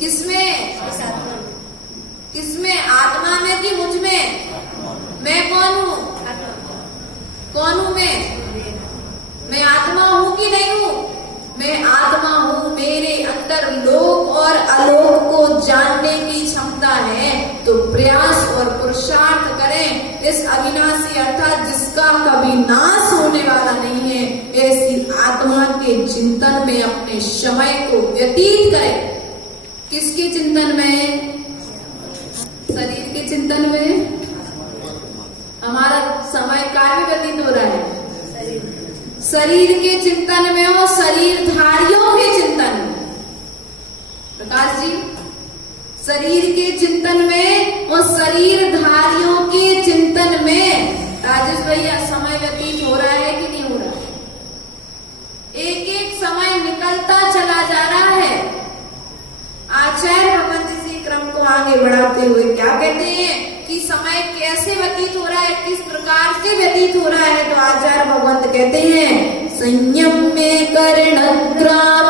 किसमें, किसमें, आत्मा में कि मुझ में। मैं कौन हूँ, कौन हूँ मैं आत्मा हूँ कि नहीं हूँ, मैं आत्मा हूँ। मेरे अंदर लोक और अलोक को जानने की क्षमता है। तो प्रयास और पुरुषार्थ करें, इस अविनाशी अर्थात जिसका कभी नाश होने वाला नहीं है, ऐसी आत्मा के चिंतन में अपने समय को व्यतीत करें। किसके चिंतन में, शरीर के चिंतन में। हमारा समय कार्य व्यतीत हो रहा है शरीर के चिंतन में और शरीरधारियों के चिंतन में। प्रकाश जी, शरीर के चिंतन चिंतन में और शरीरधारियों के चिंतन में राजेश भैया समय व्यतीत हो रहा है कि नहीं हो रहा? एक एक समय निकलता चला जा रहा है। आचार्य भगवंत इसी क्रम को आगे बढ़ाते हुए क्या कहते हैं कि समय कैसे व्यतीत हो रहा है, किस प्रकार से व्यतीत हो रहा है? तो आचार्य भगवंत कहते हैं संयम में कर्णग्राम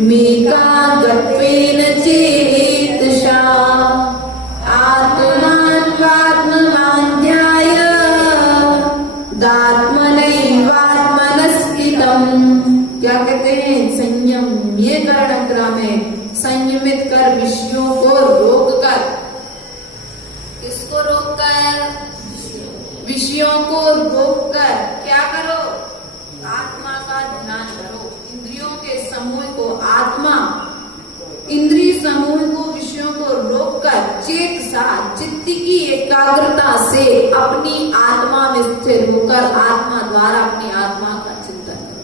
मेकागत्वेन चेतसा आत्मात्मात्मनाध्याय दात्मनैवात्मनस्थितम्। क्या कहते हैं? संयम ये कर्णग्राम है, संयमित कर विषयों को रोक कर। किसको रोक कर? विषयों को रोक कर क्या करो? आत्मा का ध्यान करो। इंद्रियों के समूह को आत्मा, इंद्रिय समूह को, विषयों को रोककर चेतसा चित्त की एकाग्रता से अपनी आत्मा में स्थिर होकर आत्मा द्वारा अपनी आत्मा का चिंतन करो।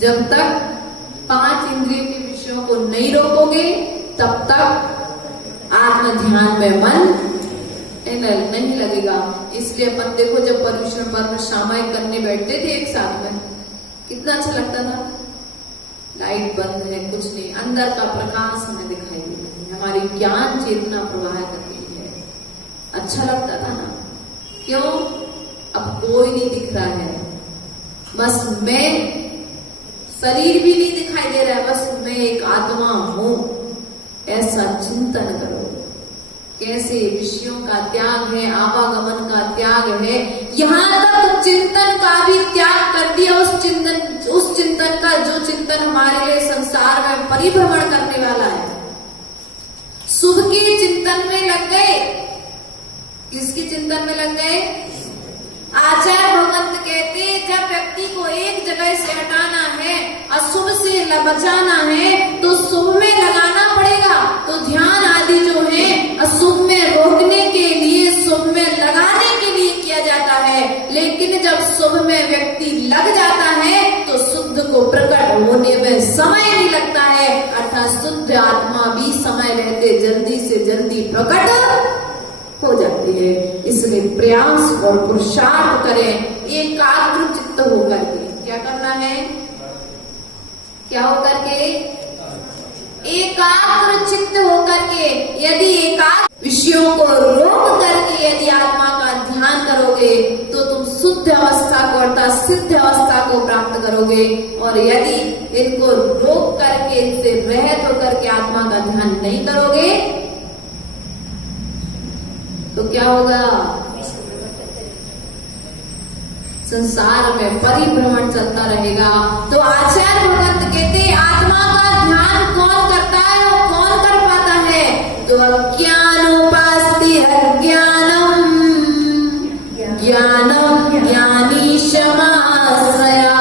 जब तक 5 इंद्रियों के विषयों को नहीं रोकोगे तब तक आत्म ध्यान में मन नहीं लगेगा। इसलिए अपन देखो जब पर्युषण पर्व सामायिक करने बैठते थे एक साथ में, कितना अच्छा लगता था। लाइट बंद है, कुछ नहीं, अंदर का प्रकाश हमें दिखाई देता है, हमारी ज्ञान चेतना प्रवाह करती है। अच्छा लगता था ना? क्यों? अब कोई नहीं दिख रहा है, बस मैं, शरीर भी नहीं दिखाई दे रहा है, बस मैं एक आत्मा हूं। ऐसा चिंतन करो। कैसे विषयों का त्याग है, आवागमन का त्याग है, यहाँ तक चिंतन का भी त्याग कर दिया। उस चिंतन का जो चिंतन हमारे लिए संसार में परिभ्रमण करने वाला है। शुभ के चिंतन में लग गए। किसके चिंतन में लग गए? आचार्य भगवंत कहते जब व्यक्ति को एक जगह से हटाना है, अशुभ से बचाना है, तो शुभ में लगाना पड़ेगा। तो ध्यान आदि जो है अशुभ में रोकने के लिए, शुभ में लगाने के लिए किया जाता है। लेकिन जब शुभ में व्यक्ति लग जाता है तो शुद्ध को प्रकट होने में समय नहीं लगता है, अर्थात शुद्ध आत्मा भी समय रहते जल्दी से जल्दी प्रकट हो जाती है। इसलिए प्रयास और पुरुषार्थ करें एकाग्र चित्त होकर के। क्या करना है? क्या होकर के? एकाग्र चित्त होकर के। यदि एकाग्र विषयों को रोक करके यदि आत्मा का ध्यान करोगे तो तुम शुद्ध अवस्था को अर्थात सिद्ध अवस्था को प्राप्त करोगे। और यदि इनको रोक करके, इनसे रहित होकर के आत्मा का ध्यान नहीं करोगे तो क्या होगा? संसार में परिभ्रमण चलता रहेगा। तो आचार्य भगवंत कहते आत्मा का ध्यान कौन करता है और कौन कर पाता है? तो अज्ञानोपास्ति अज्ञानम ज्ञानम ज्ञानी क्षमाश्रया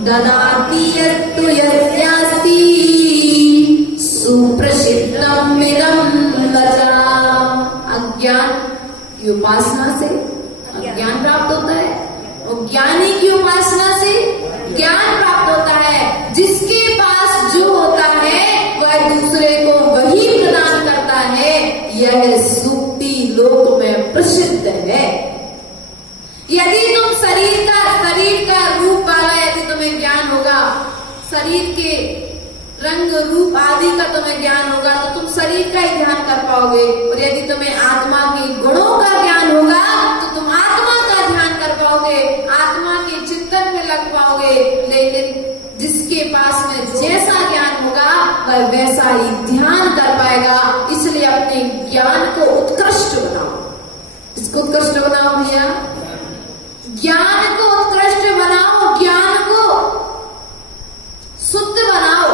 ददाति यत्तु यस्यास्ति सुप्रसिद्धम इदं वचा। अज्ञान की उपासना से ज्ञान प्राप्त होता है और ज्ञानी की उपासना से ज्ञान प्राप्त होता है। जिसके पास जो होता है वह दूसरे को वही प्रदान करता है। यह सूक्ति लोक में प्रसिद्ध है। यदि तुम शरीर का रूप वाला यदि तुम्हें ज्ञान होगा, शरीर के रंग रूप आदि का तुम्हें ज्ञान होगा तो तुम शरीर का ही ध्यान कर पाओगे। और यदि तुम्हें आत्मा के गुणों का ज्ञान होगा तो तुम आत्मा का ध्यान कर पाओगे, आत्मा के चिंतन में लग पाओगे। लेकिन जिसके पास में जैसा ज्ञान होगा वह वैसा ही ध्यान कर पाएगा। इसलिए अपने ज्ञान को उत्कृष्ट बनाओ। इसको उत्कृष्ट बनाओ भैया, ज्ञान को उत्कृष्ट बनाओ, ज्ञान को शुद्ध बनाओ।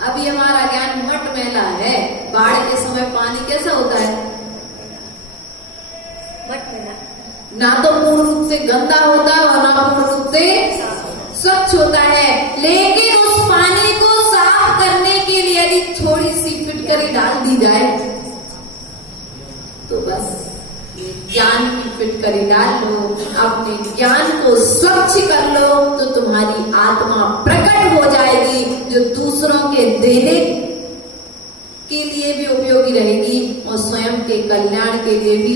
अभी हमारा ज्ञान मटमैला है। बाढ़ के समय पानी कैसा होता है? मटमैला, ना तो पूर्ण रूप से गंदा होता है और ना पूर्ण रूप से स्वच्छ होता है। लेकिन उस पानी को साफ करने के लिए यदि थोड़ी सी फिटकरी डाल दी जाए तो बस ज्ञान की फिटकरी डाल लो, अपने ज्ञान को स्वच्छ कर लो तो तुम्हारी आत्मा प्रकट हो जाएगी। जो दूसरों के देने के लिए भी उपयोगी रहेगी और स्वयं के कल्याण के लिए भी।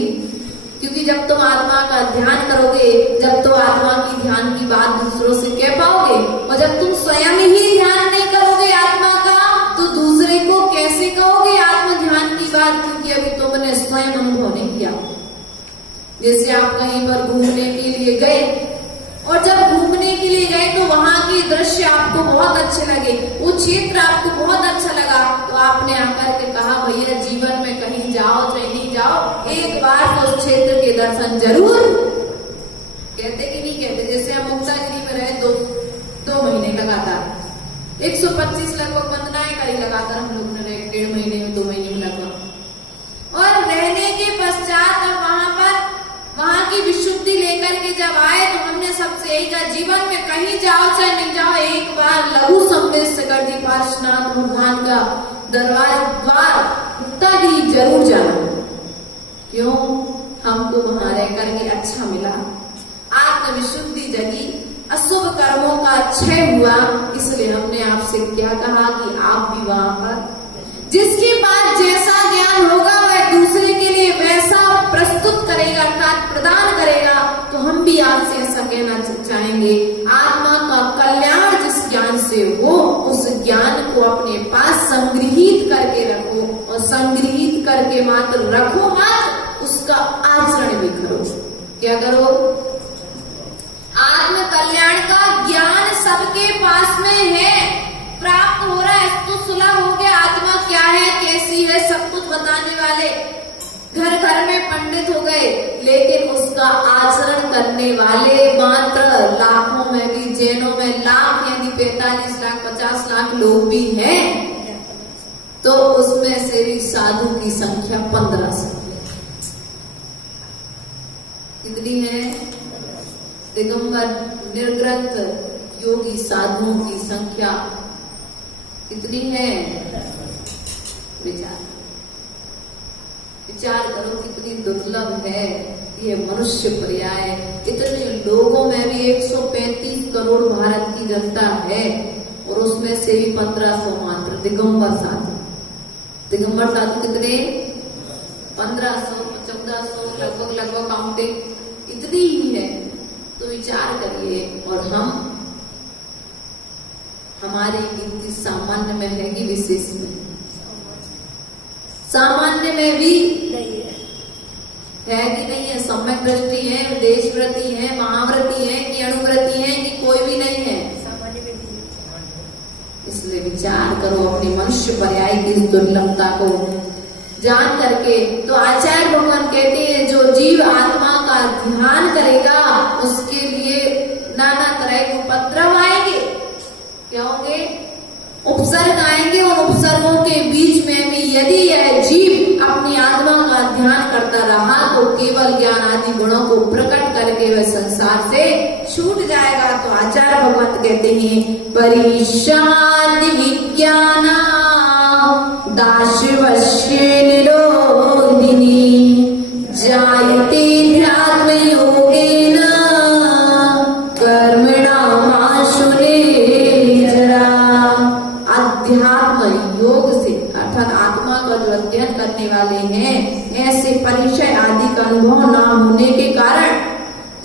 क्योंकि जब तुम आत्मा का ध्यान करोगे, जब तुम आत्मा की ध्यान की बात दूसरों से कह पाओगे, और जब तुम स्वयं ही ध्यान नहीं करोगे आत्मा का, तो दूसरे को कैसे कहोगे आत्म ध्यान की बात? क्योंकि अभी तुमने स्वयं अनुभव नहीं किया। जैसे आप कहीं पर घूमने के लिए गए, और जब घूमने के लिए गए तो वहां के दृश्य आपको बहुत अच्छे लगे, वो क्षेत्र आपको बहुत अच्छा लगा, तो आपने आकर के कहा भैया जीवन में कहीं जाओ चाहे नहीं जाओ, एक बार तो उस क्षेत्र के दर्शन जरूर। कहते कि नहीं कहते? जैसे हम मुक्तागिरी में रहे दो महीने लगातार, 125 लगभग वंदनाएं करी लगातार हम लोग ने रहे, 1.5 महीने में 2 महीने में लगभग। और रहने के पश्चात अब वहां की विशुद्धि लेकर के जब आए तो हमने सबसे यही कहा जीवन में कहीं जाओ चाहे नहीं जाओ, एक बार लघु सम्मेद से कर दी पार्श्वनाथ भगवान का द्वार मुक्तागिरी जरूर जाना। क्यों? हमको वहां रह करके अच्छा मिला, आत्म विशुद्धि जगी, अशुभ कर्मों का क्षय हुआ। इसलिए हमने आपसे क्या कहा कि आप भी वहां पर, जिसके पास जैसा ज्ञान होगा वह दूसरे के लिए वैसा प्रस्तुत करेगा अर्थात प्रदान करेगा। तो हम भी आपसे ऐसा कहना चाहेंगे, आत्मा का कल्याण जिस ज्ञान से हो उस ज्ञान को अपने पास संग्रहित करके रखो, और संग्रहित करके मात्र रखो मत, उसका आचरण भी करो। क्या करो? आत्म कल्याण का ज्ञान सबके पास में है, प्राप्त हो रहा है, तो सुलभ हो गया। आत्मा क्या है, कैसी है, सब कुछ बताने वाले घर घर में पंडित हो गए, लेकिन उसका आचरण करने वाले मात्र लाखों में भी, जैनों में लाख यानी 45 लाख 50 लाख लोग भी हैं, तो उसमें से भी साधु की संख्या 1500 कितनी है? दिगंबर निर्ग्रंथ योगी साधुओं की संख्या कितनी है? विचार करो कितनी दुर्लभ है ये मनुष्य पर्याय। इतने लोगों में भी 135 करोड़ भारत की जनता है, और उसमें से भी 1500 मात्र दिगंबर साधु। दिगंबर साधु कितने? 1500 1400 लगभग काउंटिंग इतनी ही है। तो विचार करिए, और हमारी गिनती सामान्य में है कि विशेष में? सामान्य में भी है कि नहीं है? सम्यक दृष्टि है, देशव्रती है, महाव्रती है कि अणुव्रती है कि कोई भी नहीं है? इसलिए विचार करो अपनी मनुष्य पर्याय की इस दुर्लभता को जान करके। तो आचार्य भगवान कहते हैं जो जीव आत्मा का ध्यान करेगा उसके लिए नाना तरह के उपद्रव आएंगे। क्या होंगे? उपसर्ग आएंगे, और उपसर्गों के बीच में भी यदि यह जीव अपनी आत्मा का ध्यान करता रहा तो केवल ज्ञान आदि गुणों को प्रकट करके वह संसार से छूट जाएगा। तो आचार्य भगवत कहते हैं परिशादि विज्ञाना दाशवश्य निरोधिनी जायते ध्यात्म योगेन कर्मणामाशुरे जरा। अध्यात्म योग से अर्थात आत्मा का जो अध्ययन करने वाले हैं, ऐसे परिचय आदि का अनुभव न होने के कारण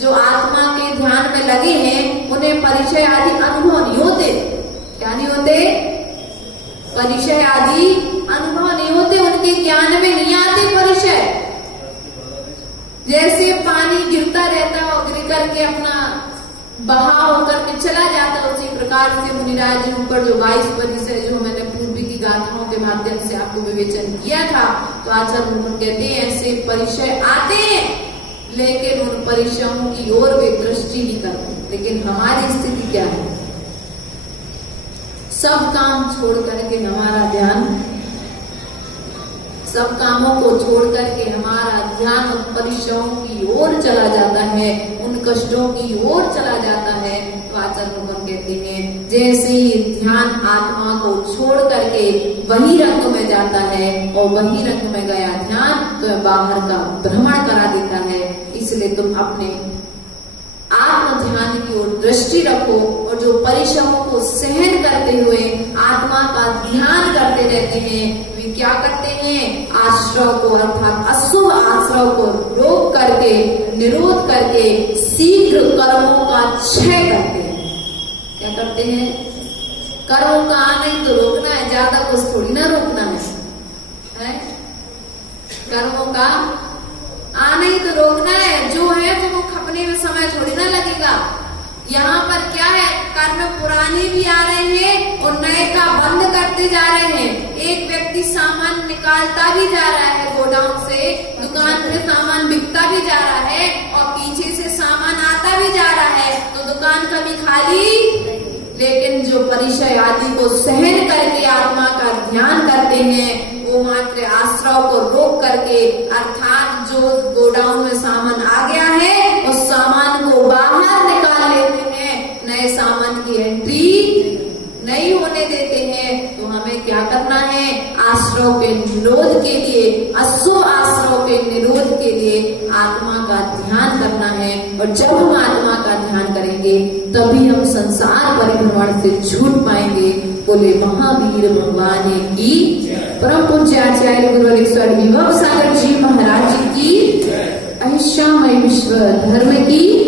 जो आत्मा के ध्यान में लगे हैं उन्हें परिचय आदि अनुभव नहीं होते। क्या नहीं होते? परिचय आदि अनुभव नहीं होते, उनके ज्ञान में नहीं आते परिचय। जैसे पानी गिरता रहता है और गिर करके अपना बहाव होकर के चला जाता है, उसी प्रकार से मुनिराज जी ऊपर जो 22 परिचय जो मैंने पूर्वी की गाथाओं के माध्यम से आपको विवेचन किया था, तो आचार्य भगवान कहते हैं ऐसे परिचय आते हैं, लेकिन उन परिचयों की ओर वे दृष्टि नहीं करते। लेकिन हमारी स्थिति क्या है? सब काम छोड़ करके हमारा ध्यान, सब कामों को छोड़ करके हमारा ध्यान उन परिचयों की ओर चला जाता है, उन कष्टों की ओर चला जाता है। तो आचार्य भगवान कहते हैं जैसे ही ध्यान आत्मा को छोड़ करके वही रंग में जाता है और वही रंग में गया ध्यान तो बाहर का भ्रमण करा देता है। इसलिए तुम अपने आत्म ध्यान की ओर दृष्टि रखो, और जो परिश्रमों को सहन करते हुए आत्मा का ध्यान करते रहते हैं वे क्या करते हैं, आश्रव को अर्थात अशुभ आश्रव को रोक करके, निरोध करके शीघ्र कर्मों का क्षय करते हैं। क्या करते हैं, कर्मों का नहीं तो रोकना है, ज्यादा कुछ थोड़ी ना रोकना है? कर्मों का आना ही तो रोकना है, जो है तो वो खपने में समय थोड़ी ना लगेगा। यहाँ पर क्या है, कर्म पुराने भी आ रहे हैं और नए का बंद करते जा रहे हैं। एक व्यक्ति सामान निकालता भी जा रहा है गोडाउन से, दुकान पे सामान बिकता भी जा रहा है और पीछे से सामान आता भी जा रहा है, तो दुकान कभी खाली। लेकिन जो परिचय आदि को सहन करके आत्मा का ध्यान करते हैं, वो मात्र आश्रव को रोक करके, अर्थात जो गोडाउन में सामान आ गया है उस सामान को बाहर निकाल लेते हैं, नए सामान की एंट्री नहीं होने देते हैं। तो हमें क्या करना है, आश्रव के निरोध के लिए, अशुभ आश्रव के निरोध के लिए आत्मा का ध्यान करना है। और जब हम आत्मा का ध्यान करेंगे तभी हम संसार परिभ्रमण से छूट पाएंगे। बोले महावीर भगवान की, परम पूज्य आचार्य गुरु अलेश्वर विभव सागर जी महाराज जी की, अहिंसामय विश्व धर्म की।